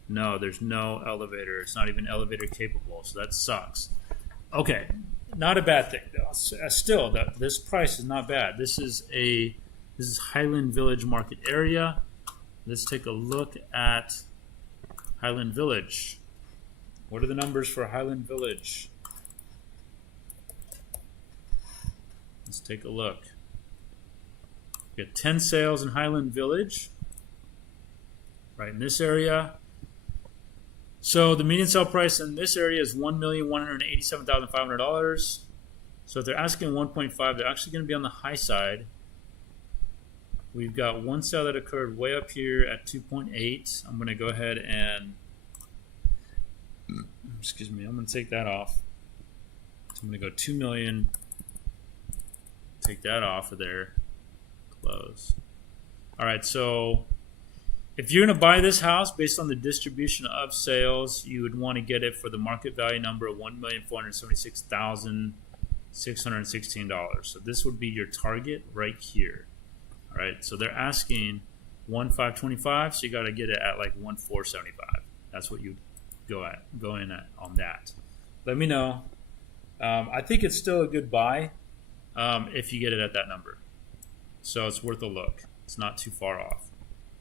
No, there's no elevator. It's not even elevator capable, so that sucks. Okay, not a bad thing though. Still, this price is not bad. This is Highland Village market area. Let's take a look at Highland Village. What are the numbers for Highland Village? Let's take a look. We got 10 sales in Highland Village, right in this area. So the median sale price in this area is $1,187,500. So if they're asking 1.5, they're actually going to be on the high side. We've got one sale that occurred way up here at 2.8. I'm going to go ahead and, excuse me, I'm going to take that off. So I'm going to go 2 million. Take that off of there. Close. All right, so if you're going to buy this house based on the distribution of sales, you would want to get it for the market value number of $1,476,616. So this would be your target right here. All right, so they're asking 1,525, so you got to get it at like 1,475. That's what you go in at on that. Let me know. I think it's still a good buy if you get it at that number. So it's worth a look. It's not too far off.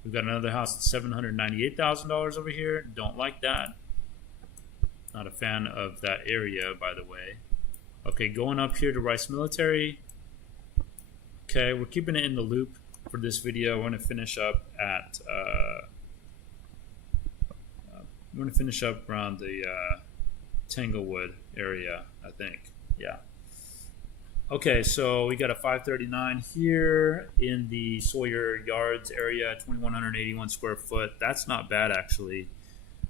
We've got another house at $798,000 over here. Don't like that. Not a fan of that area, by the way. Okay, going up here to Rice Military. Okay, we're keeping it in the loop for this video. We're going to finish up at around the Tanglewood area, I think. Yeah. Okay, so we got a 539 here in the Sawyer Yards area, 2,181 square foot. That's not bad, actually,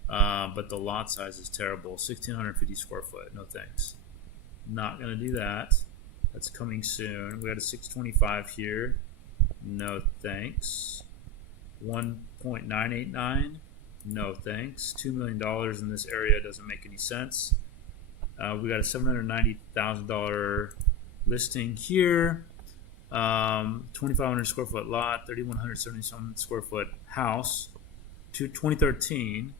but the lot size is terrible, 1,650 square foot. No thanks. Not going to do that. That's coming soon. We got a 625 here. No thanks. 1.989. No thanks. $2 million in this area doesn't make any sense. We got a $790,000 listing here, 2,500 square foot lot, 3,170 square foot house, 2013,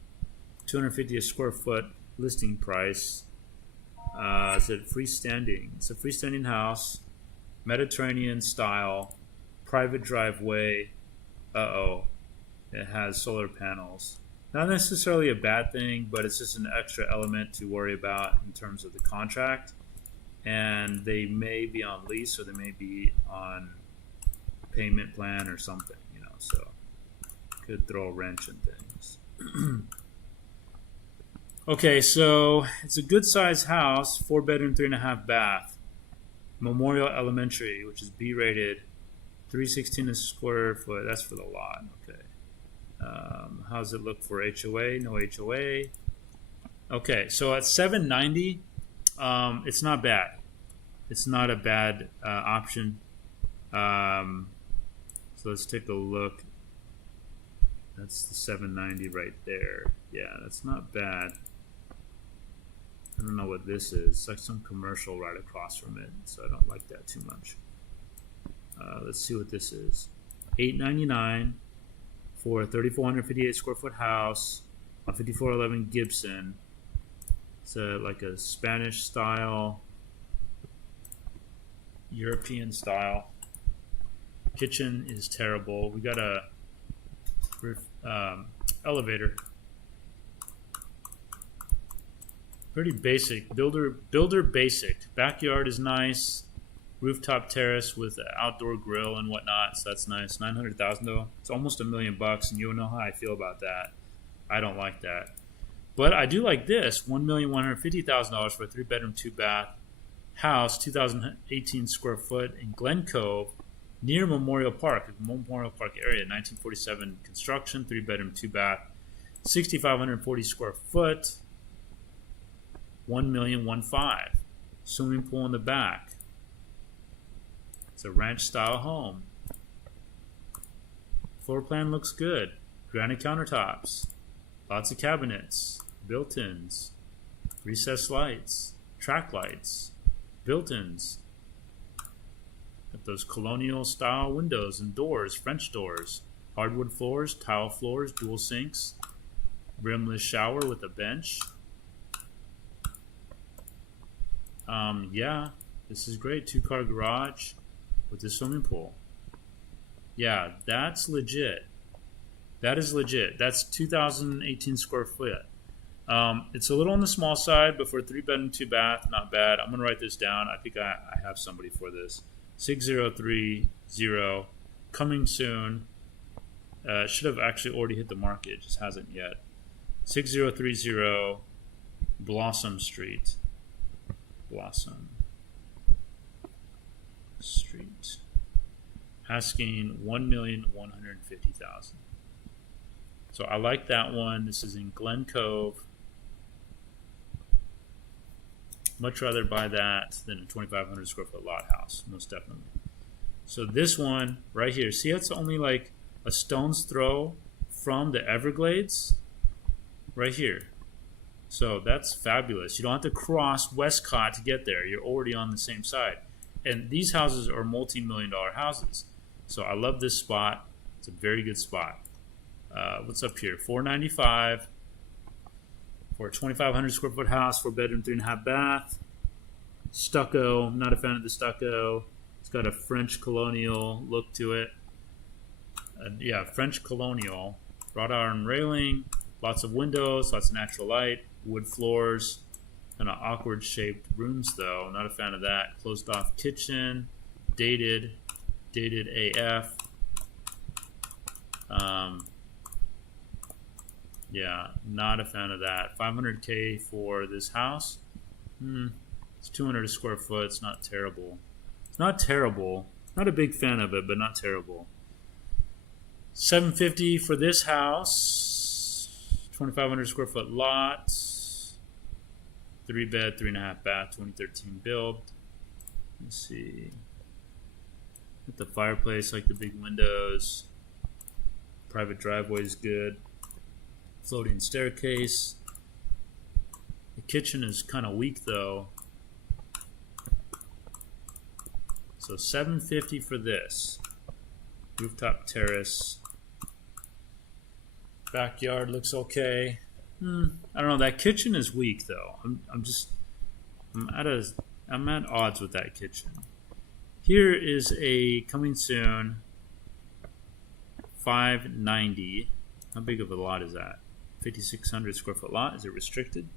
250 a square foot listing price. Is it freestanding? It's a freestanding house, Mediterranean style, private driveway. It has solar panels. Not necessarily a bad thing, but it's just an extra element to worry about in terms of the contract. And they may be on lease or they may be on payment plan or something, so could throw a wrench in things. Okay, so it's a good sized house, 4-bedroom, 3.5 bath, Memorial Elementary, which is B rated, 316 a square foot. That's for the lot. Okay. How does it look for HOA? No HOA. Okay, so at 790, it's not bad. It's not a bad option. So let's take a look. That's the 790 right there. Yeah, that's not bad. I don't know what this is. It's like some commercial right across from it, so I don't like that too much. Let's see what this is. $899 for a 3,458 square foot house on 5411 Gibson. It's like a Spanish style, European style. Kitchen is terrible. We got a elevator. Pretty basic. Builder basic. Backyard is nice. Rooftop terrace with an outdoor grill and whatnot. So that's nice. $900,000 though. It's almost $1 million, and you'll know how I feel about that. I don't like that. But I do like this, $1,150,000 for a 3-bedroom, 2-bath house, 2,018 square foot in Glen Cove, near Memorial Park area, 1947 construction, 3-bedroom, 2-bath, 6,540 square foot, $1,115,000. Swimming pool in the back. It's a ranch style home. Floor plan looks good. Granite countertops, lots of cabinets, built-ins, recessed lights, track lights, Built-ins. Got those colonial style windows and doors, French doors. Hardwood floors, tile floors, dual sinks. Rimless shower with a bench. Yeah, this is great. 2-car garage with a swimming pool. Yeah, that's legit. That is legit. That's 2,018 square foot. It's a little on the small side, but for a 3-bedroom, 2-bath, not bad. I'm going to write this down. I think I have somebody for this. 6030, coming soon. Should have actually already hit the market, just hasn't yet. 6030 Blossom Street. Blossom Street. Asking 1,150,000. So I like that one. This is in Glen Cove. Much rather buy that than a 2,500 square foot lot house, most definitely. So this one right here, see, it's only like a stone's throw from the Everglades right here. So that's fabulous. You don't have to cross Westcott to get there. You're already on the same side. And these houses are multi-million-dollar houses. So I love this spot. It's a very good spot. What's up here? $495 for a 2,500 square foot house, 4-bedroom, 3.5 bath. Stucco. I'm not a fan of the stucco. It's got a French colonial look to it. Yeah, French colonial. Wrought iron railing. Lots of windows. Lots of natural light. Wood floors. Kind of awkward shaped rooms though. Not a fan of that. Closed off kitchen. Dated AF. Yeah, not a fan of that. $500K for this house. It's 200 a square foot. It's not terrible. It's not terrible. Not a big fan of it, but not terrible. $750 for this house. 2,500 square foot lot. 3-bed, 3.5 bath, 2013 build. Let's see. With the fireplace, like the big windows. Private driveway is good. Floating staircase. The kitchen is kind of weak though. So $750 for this. Rooftop terrace. Backyard looks okay. I don't know. That kitchen is weak though. I'm at odds with that kitchen. Here is a coming soon 590. How big of a lot is that? 5,600 square foot lot. Is it restricted?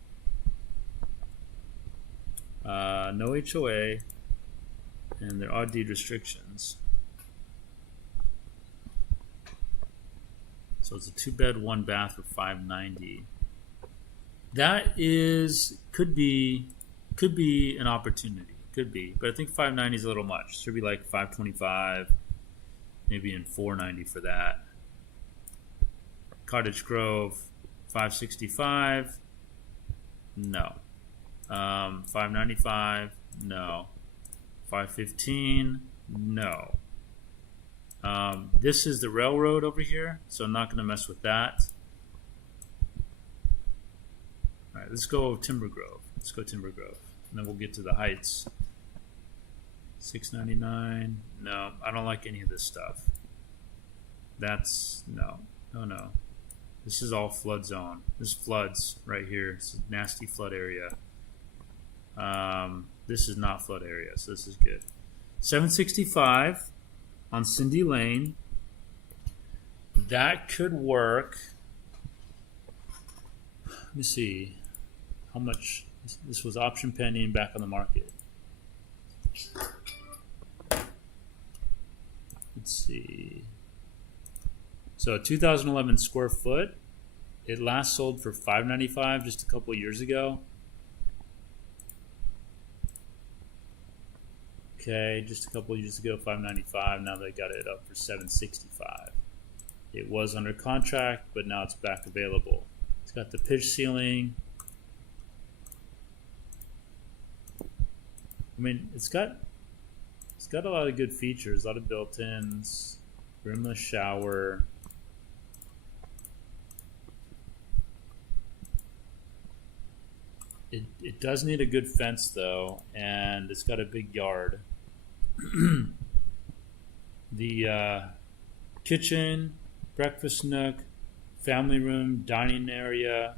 No HOA, and there are deed restrictions. So it's a 2-bed, 1-bath for 590. That could be an opportunity. Could be, but I think 590 is a little much. Should be like 525, maybe in 490 for that. Cottage Grove, 565. No. 595. No. 515. No. This is the railroad over here, so I'm not going to mess with that. All right, let's go Timber Grove. Let's go Timber Grove, and then we'll get to the Heights. 699. No, I don't like any of this stuff. That's no. This is all flood zone. This floods right here. It's a nasty flood area. This is not flood area, so this is good. 765 on Cindy Lane. That could work. Let me see how much. This was option pending, back on the market. Let's see. So 2011 square foot. It last sold for $595 just a couple of years ago. Okay, just a couple of years ago, $595. Now they got it up for $765. It was under contract, but now it's back available. It's got the pitch ceiling. I mean, it's got a lot of good features, a lot of built-ins, rimless shower. It does need a good fence though, and it's got a big yard. The kitchen, breakfast nook, family room, dining area,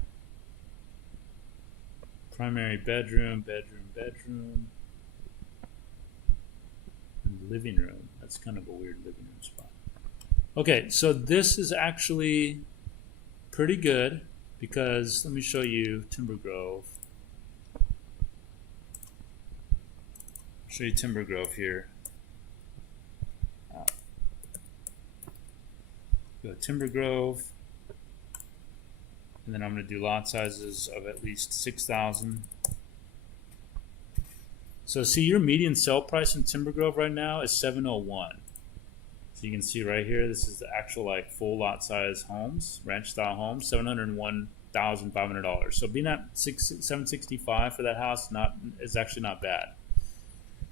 primary bedroom, bedroom, and living room. That's kind of a weird living room spot. Okay, so this is actually pretty good because let me show you Timber Grove. Show you Timber Grove here. Go Timber Grove, and then I'm going to do lot sizes of at least 6,000. So see, your median sell price in Timber Grove right now is 701. So you can see right here, this is the actual like full lot size homes, ranch style homes, $701,500. So being at 765 for that house is actually not bad.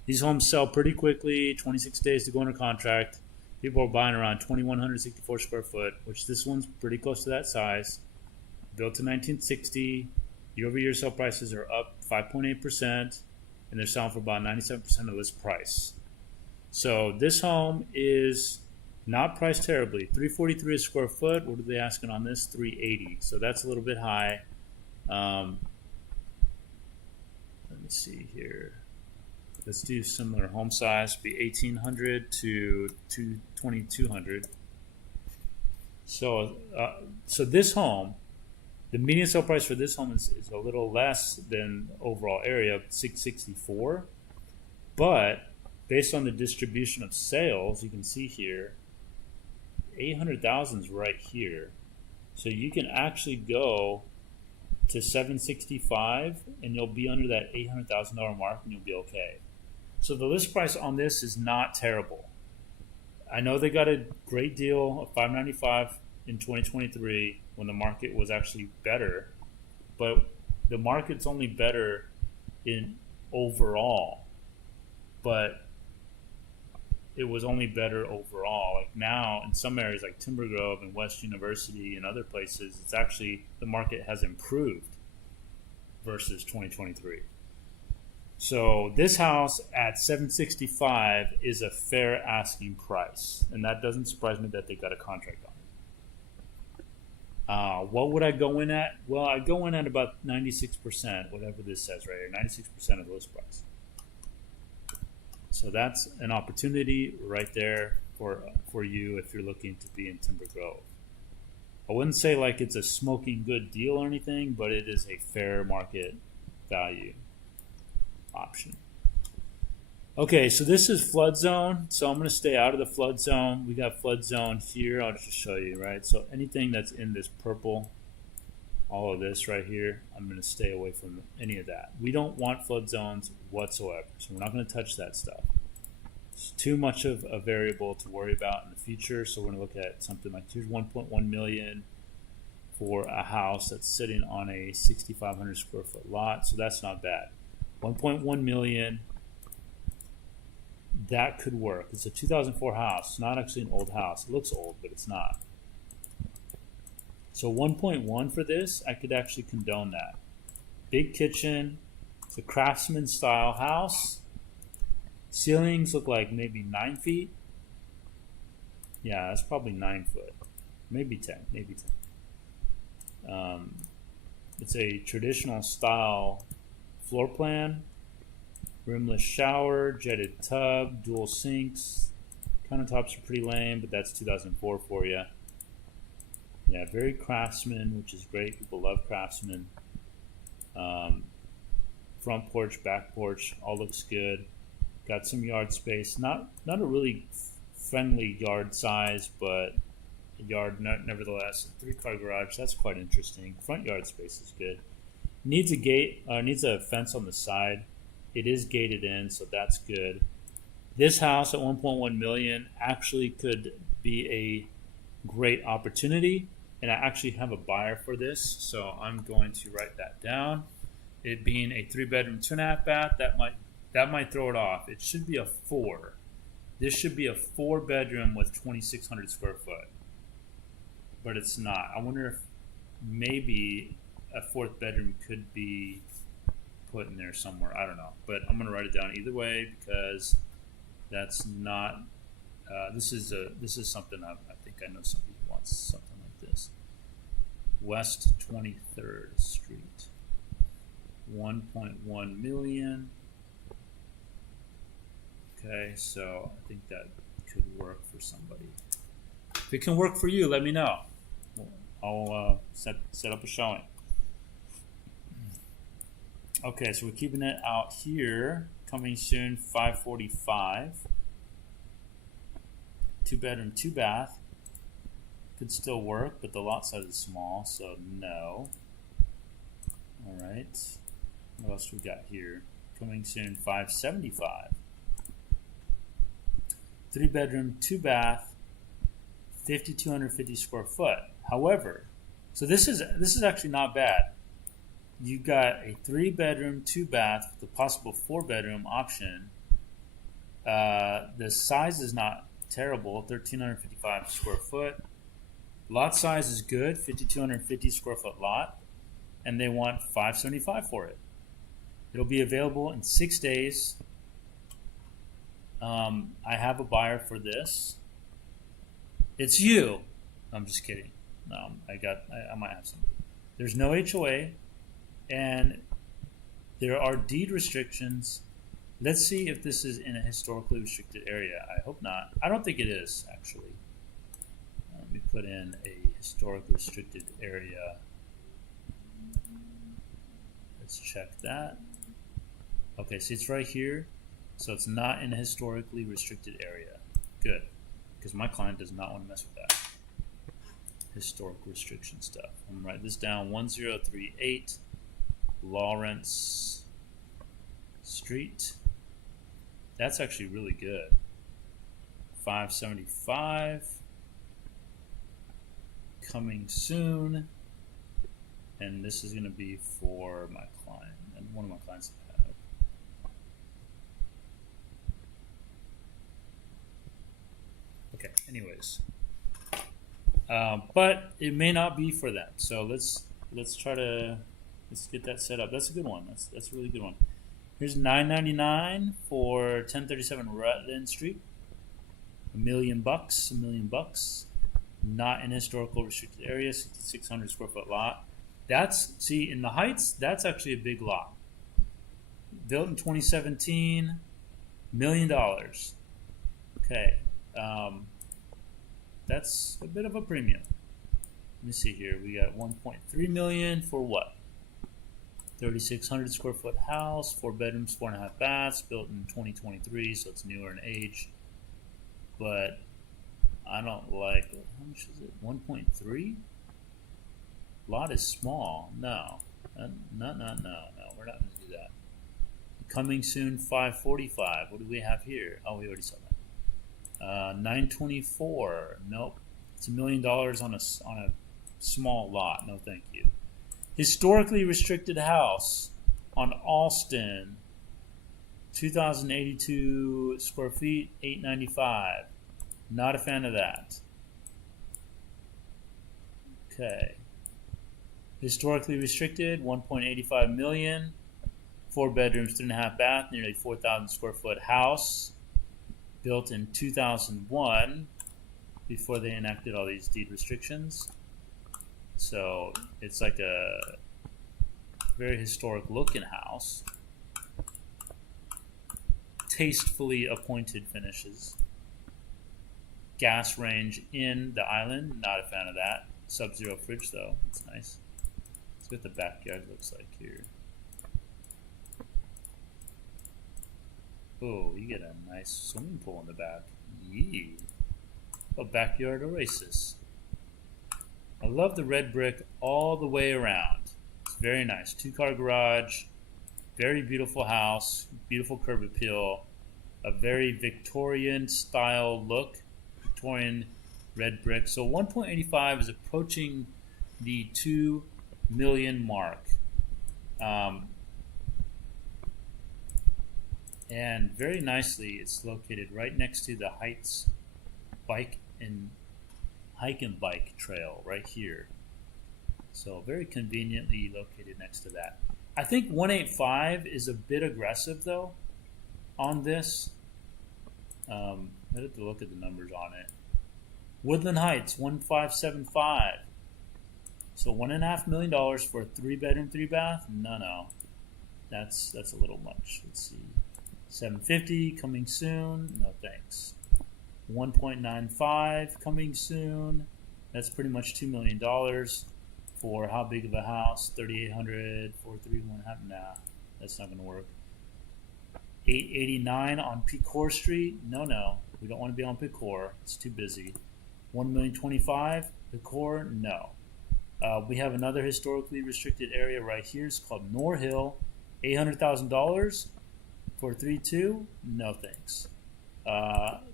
These homes sell pretty quickly, 26 days to go under contract. People are buying around 2,164 square foot, which this one's pretty close to that size. Built in 1960, year-over-year sale prices are up 5.8%, and they're selling for about 97% of list price. So this home is not priced terribly. $343 a square foot. What are they asking on this? $380. So that's a little bit high. Let me see here. Let's do similar home size. Be 1,800 to 2,200. So this home, the median sale price for this home is a little less than overall area, 664. But based on the distribution of sales, you can see here, 800,000 is right here. So you can actually go to 765 and you'll be under that $800,000 mark and you'll be okay. So the list price on this is not terrible. I know they got a great deal of $595 in 2023 when the market was actually better, but the market's only better in overall, but it was only better overall. Like now in some areas like Timber Grove and West University and other places, it's actually, the market has improved versus 2023. So this house at 765 is a fair asking price, and that doesn't surprise me that they got a contract on it. What would I go in at? Well, I'd go in at about 96%, whatever this says right here, 96% of the list price. So that's an opportunity right there for you if you're looking to be in Timber Grove. I wouldn't say like it's a smoking good deal or anything, but it is a fair market value option. Okay, so this is flood zone. So I'm going to stay out of the flood zone. We got flood zone here. I'll just show you, right? So anything that's in this purple, all of this right here, I'm going to stay away from any of that. We don't want flood zones whatsoever. So we're not going to touch that stuff. It's too much of a variable to worry about in the future. So we're going to look at something like here's 1.1 million for a house that's sitting on a 6,500 square foot lot. So that's not bad. 1.1 million, that could work. It's a 2004 house. It's not actually an old house. It looks old, but it's not. So 1.1 for this, I could actually condone that. Big kitchen. It's a craftsman style house. Ceilings look like maybe 9 feet. Yeah, that's probably 9 foot. Maybe 10, maybe 10. It's a traditional style floor plan, rimless shower, jetted tub, dual sinks. Countertops are pretty lame, but that's 2004 for you. Yeah, very craftsman, which is great. People love craftsman. Front porch, back porch, all looks good. Got some yard space. Not a really friendly yard size, but a yard nevertheless. 3-car garage. That's quite interesting. Front yard space is good. Needs a gate, needs a fence on the side. It is gated in, so that's good. This house at 1.1 million actually could be a great opportunity, and I actually have a buyer for this, so I'm going to write that down. It being a 3-bedroom, 2.5 bath, that might throw it off. It should be a 4. This should be a 4-bedroom with 2,600 square foot, but it's not. I wonder if maybe a 4th bedroom could be put in there somewhere. I don't know, but I'm gonna write it down either way because that's not. This is something I think I know somebody who wants something like this. West 23rd Street, 1.1 million. Okay, so I think that could work for somebody. If it can work for you, let me know. I'll set up a showing. Okay, so we're keeping it out here. Coming soon, 545. 2-bedroom, 2-bath. Could still work, but the lot size is small, so no. All right. What else we got here? Coming soon, 575. 3-bedroom, 2-bath, 5,250 square foot. However, so this is actually not bad. You got a 3-bedroom, 2-bath with a possible 4-bedroom option. The size is not terrible, 1,355 square foot. Lot size is good, 5,250 square foot lot, and they want 575 for it. It'll be available in 6 days. I have a buyer for this. It's you. I'm just kidding. No, I might have somebody. There's no HOA, and there are deed restrictions. Let's see if this is in a historically restricted area. I hope not. I don't think it is, actually. Let me put in a historically restricted area. Let's check that. Okay, see, it's right here. So it's not in a historically restricted area. Good, because my client does not want to mess with that historic restriction stuff. I'm going to write this down, 1038 Lawrence Street. That's actually really good. 575. Coming soon. And this is going to be for my client, and one of my clients have. Okay, anyways. But it may not be for them. So let's get that set up. That's a good one. That's a really good one. Here's $999 for 1037 Rutland Street. $1 million. $1 million. Not in historical restricted area. 6,600 square foot lot. See, in the Heights, that's actually a big lot. Built in 2017, $1 million. Okay. That's a bit of a premium. Let me see here. We got 1.3 million for what? 3,600 square foot house, 4 bedrooms, 4.5 baths, built in 2023, so it's newer in age. But I don't like, how much is it? 1.3? Lot is small. No. No, we're not going to do that. Coming soon, 545. What do we have here? Oh, we already saw that. 924. Nope. It's $1 million on a small lot. No, thank you. Historically restricted house on Alston. 2,082 square feet. $895. Not a fan of that. Okay. Historically restricted. 1.85 million. 4 bedrooms, 3.5 bath. Nearly 4,000 square foot house. Built in 2001, before they enacted all these deed restrictions. So it's like a very historic looking house. Tastefully appointed finishes. Gas range in the island, not a fan of that. Sub-zero fridge though, it's nice. Let's see what the backyard looks like here. Oh, you get a nice swimming pool in the back. Yee. A backyard oasis. I love the red brick all the way around. It's very nice. 2-car garage. Very beautiful house. Beautiful curb appeal. A very Victorian style look. Victorian red brick. So 1.85 is approaching the 2 million mark. And very nicely, it's located right next to the Heights hike and bike trail right here. So very conveniently located next to that. I think 185 is a bit aggressive though on this. I have to look at the numbers on it. Woodland Heights 1575. So $1.5 million for a 3-bedroom, 3-bath? No. That's a little much. Let's see. 750 coming soon. No thanks. 1.95 coming soon. That's pretty much $2 million for how big of a house? 3,800, 431. Nah, that's not gonna work. 889 on Pecor Street. No. We don't want to be on Pecor. It's too busy. 1,025,000 Pecor. No. We have another historically restricted area right here. It's called Nor Hill. $800,000 for 3.2. No thanks.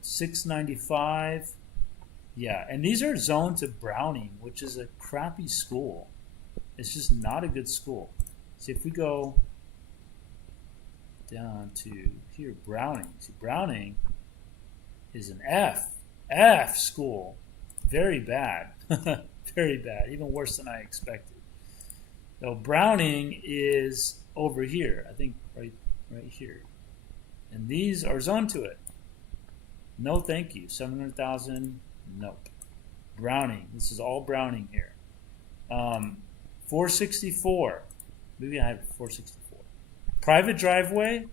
695. Yeah, and these are zoned to Browning, which is a crappy school. It's just not a good school. See, if we go down to here, Browning. See, Browning is an F school. Very bad. Very bad. Even worse than I expected. So Browning is over here. I think right here. And these are zoned to it. No thank you. 700,000. Nope. Browning. This is all Browning here. 464. Maybe I have 464. Private driveway.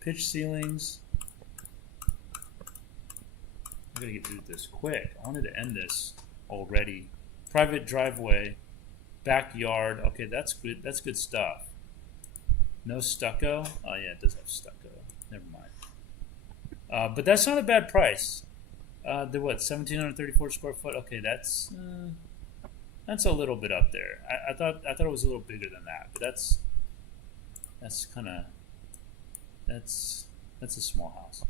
Pitch ceilings. I'm gonna get through this quick. I wanted to end this already. Private driveway. Backyard. Okay, that's good. That's good stuff. No stucco. Oh yeah, it does have stucco. Never mind. But that's not a bad price. They're what, 1,734 square foot? Okay, that's a little bit up there. I thought it was a little bigger than that, but that's a small house.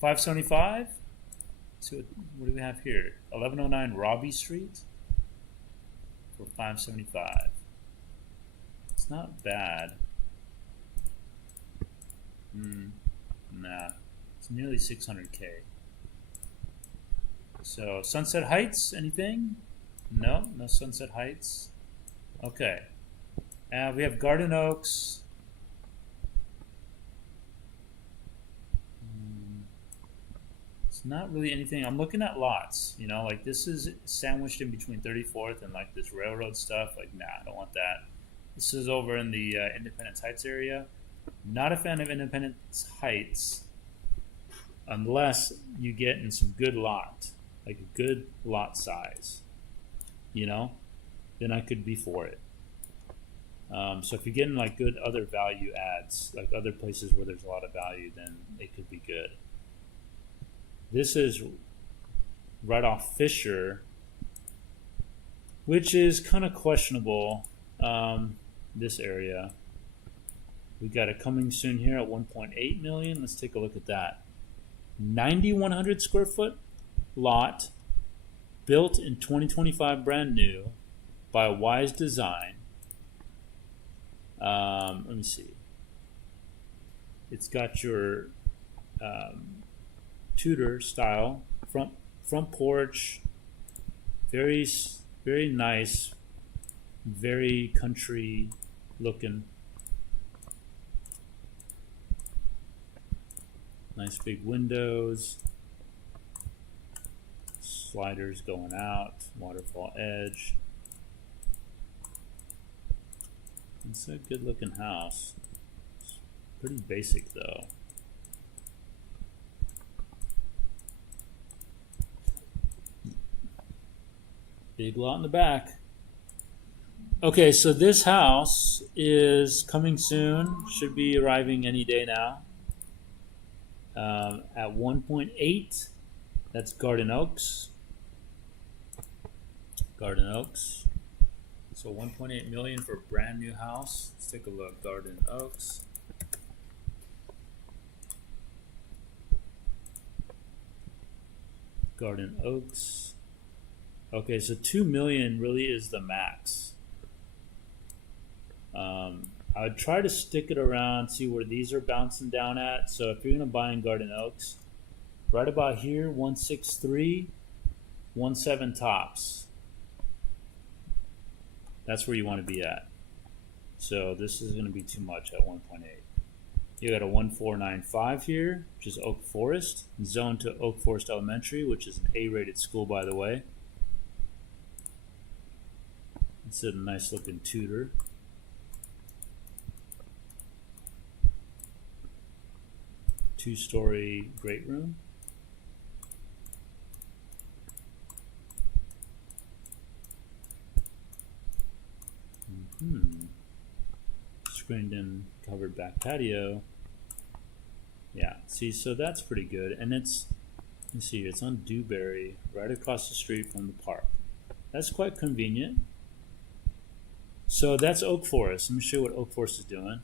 575. So what do we have here? 1109 Robbie Street for 575. It's not bad. Nah. It's nearly 600K. So Sunset Heights, anything? No Sunset Heights. Okay. We have Garden Oaks. It's not really anything. I'm looking at lots. Like this is sandwiched in between 34th and like this railroad stuff. Like, nah, I don't want that. This is over in the Independence Heights area. Not a fan of Independence Heights unless you get in some good lot, like a good lot size, then I could be for it. So if you're getting like good other value adds, like other places where there's a lot of value, then it could be good. This is right off Fisher, which is kind of questionable, this area. We got it coming soon here at 1.8 million. Let's take a look at that. 9,100 square foot lot, built in 2025, brand new, by Wise Design. Let me see. It's got your Tudor style front porch, very nice, very country looking. Nice big windows, sliders going out, waterfall edge. It's a good looking house. It's pretty basic though. Big lot in the back. Okay, so this house is coming soon. Should be arriving any day now. At 1.8, that's Garden Oaks. Garden Oaks. So 1.8 million for a brand new house. Let's take a look. Garden Oaks. Garden Oaks. Okay, so 2 million really is the max. I would try to stick it around, see where these are bouncing down at. So if you're going to buy in Garden Oaks, right about here, 163, 17 tops. That's where you want to be at. So this is going to be too much at 1.8. You got a 1495 here, which is Oak Forest, zoned to Oak Forest Elementary, which is an A-rated school, by the way. It's a nice looking Tudor. Two-story great room. Screened-in covered back patio. Yeah, see, so that's pretty good, and it's, you see, it's on Dewberry, right across the street from the park. That's quite convenient. So that's Oak Forest. Let me show you what Oak Forest is doing.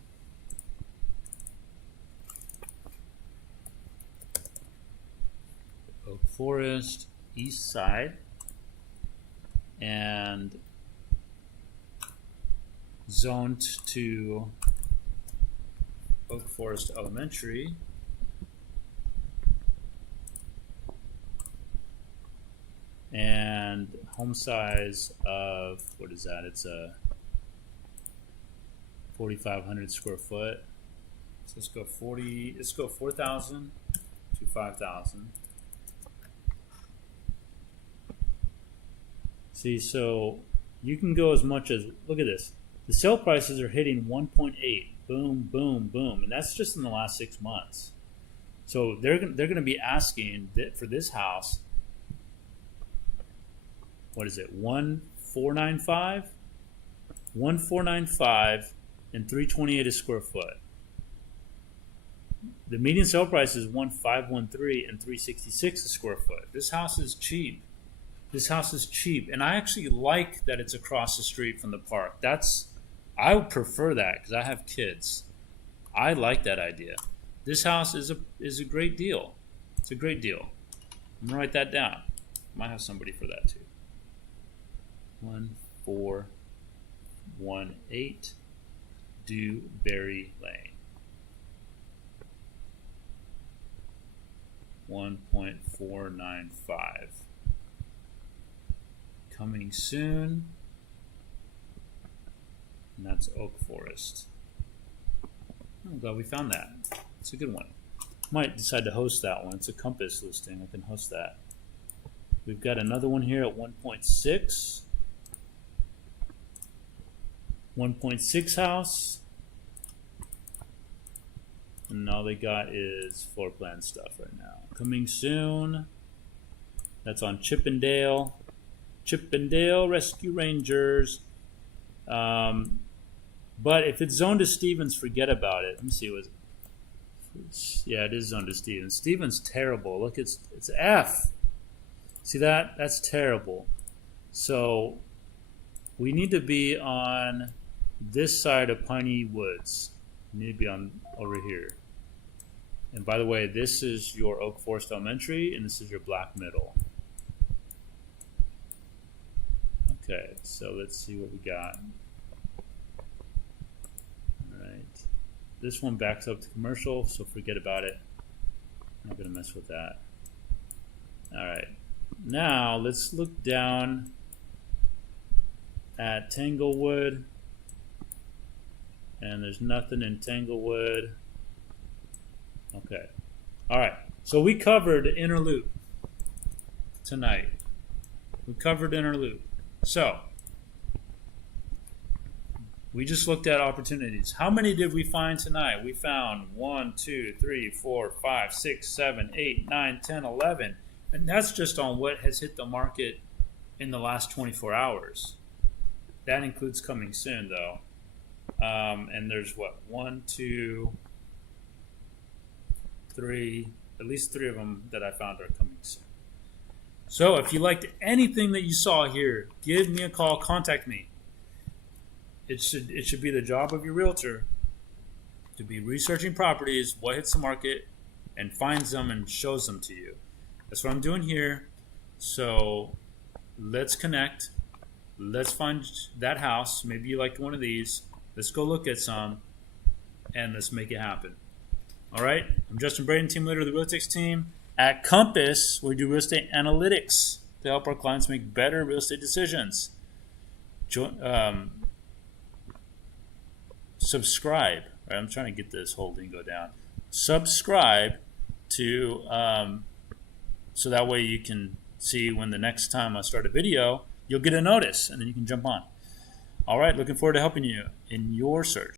Oak Forest, east side, and zoned to Oak Forest Elementary. And home size of, what is that? It's a 4,500 square foot. So let's go 4,000 to 5,000. See, so you can go as much as, look at this. The sale prices are hitting 1.8. Boom, boom, boom. And that's just in the last 6 months. So they're going to be asking that for this house, what is it, 1,495? 1,495 and 328 a square foot. The median sale price is 1,513 and 366 a square foot. This house is cheap. This house is cheap, and I actually like that it's across the street from the park. I would prefer that because I have kids. I like that idea. This house is a great deal. It's a great deal. I'm gonna write that down. Might have somebody for that too. 1418 Dewberry Lane. 1.495. Coming soon. And that's Oak Forest. I'm glad we found that. It's a good one. Might decide to host that one. It's a Compass listing. I can host that. We've got another one here at 1.6. 1.6 house. And all they got is floor plan stuff right now. Coming soon. That's on Chippendale. Chippendale Rescue Rangers. But if it's zoned to Stevens, forget about it. Let me see. Yeah, it is zoned to Stevens. Stevens terrible. Look, it's F. See that? That's terrible. So we need to be on this side of Piney Woods. We need to be on over here. And by the way, this is your Oak Forest Elementary, and this is your Black Middle. Okay, so let's see what we got. Alright. This one backs up to commercial, so forget about it. I'm not going to mess with that. Alright. Now, let's look down at Tanglewood. And there's nothing in Tanglewood. Okay. Alright. So we covered Inner Loop tonight. We covered Inner Loop. So, we just looked at opportunities. How many did we find tonight? We found 1, 2, 3, 4, 5, 6, 7, 8, 9, 10, 11. And that's just on what has hit the market in the last 24 hours. That includes coming soon, though. And there's what? 1, 2, 3, at least 3 of them that I found are coming soon. So if you liked anything that you saw here, give me a call, contact me. It should be the job of your realtor to be researching properties, what hits the market, and finds them and shows them to you. That's what I'm doing here. So let's connect. Let's find that house. Maybe you liked one of these. Let's go look at some, and let's make it happen. All right? I'm Justin Braden, team leader of the Realtix team. At Compass, we do real estate analytics to help our clients make better real estate decisions. subscribe. Right, I'm trying to get this whole lingo down. Subscribe to so that way you can see when the next time I start a video, you'll get a notice, and then you can jump on. All right, looking forward to helping you in your search.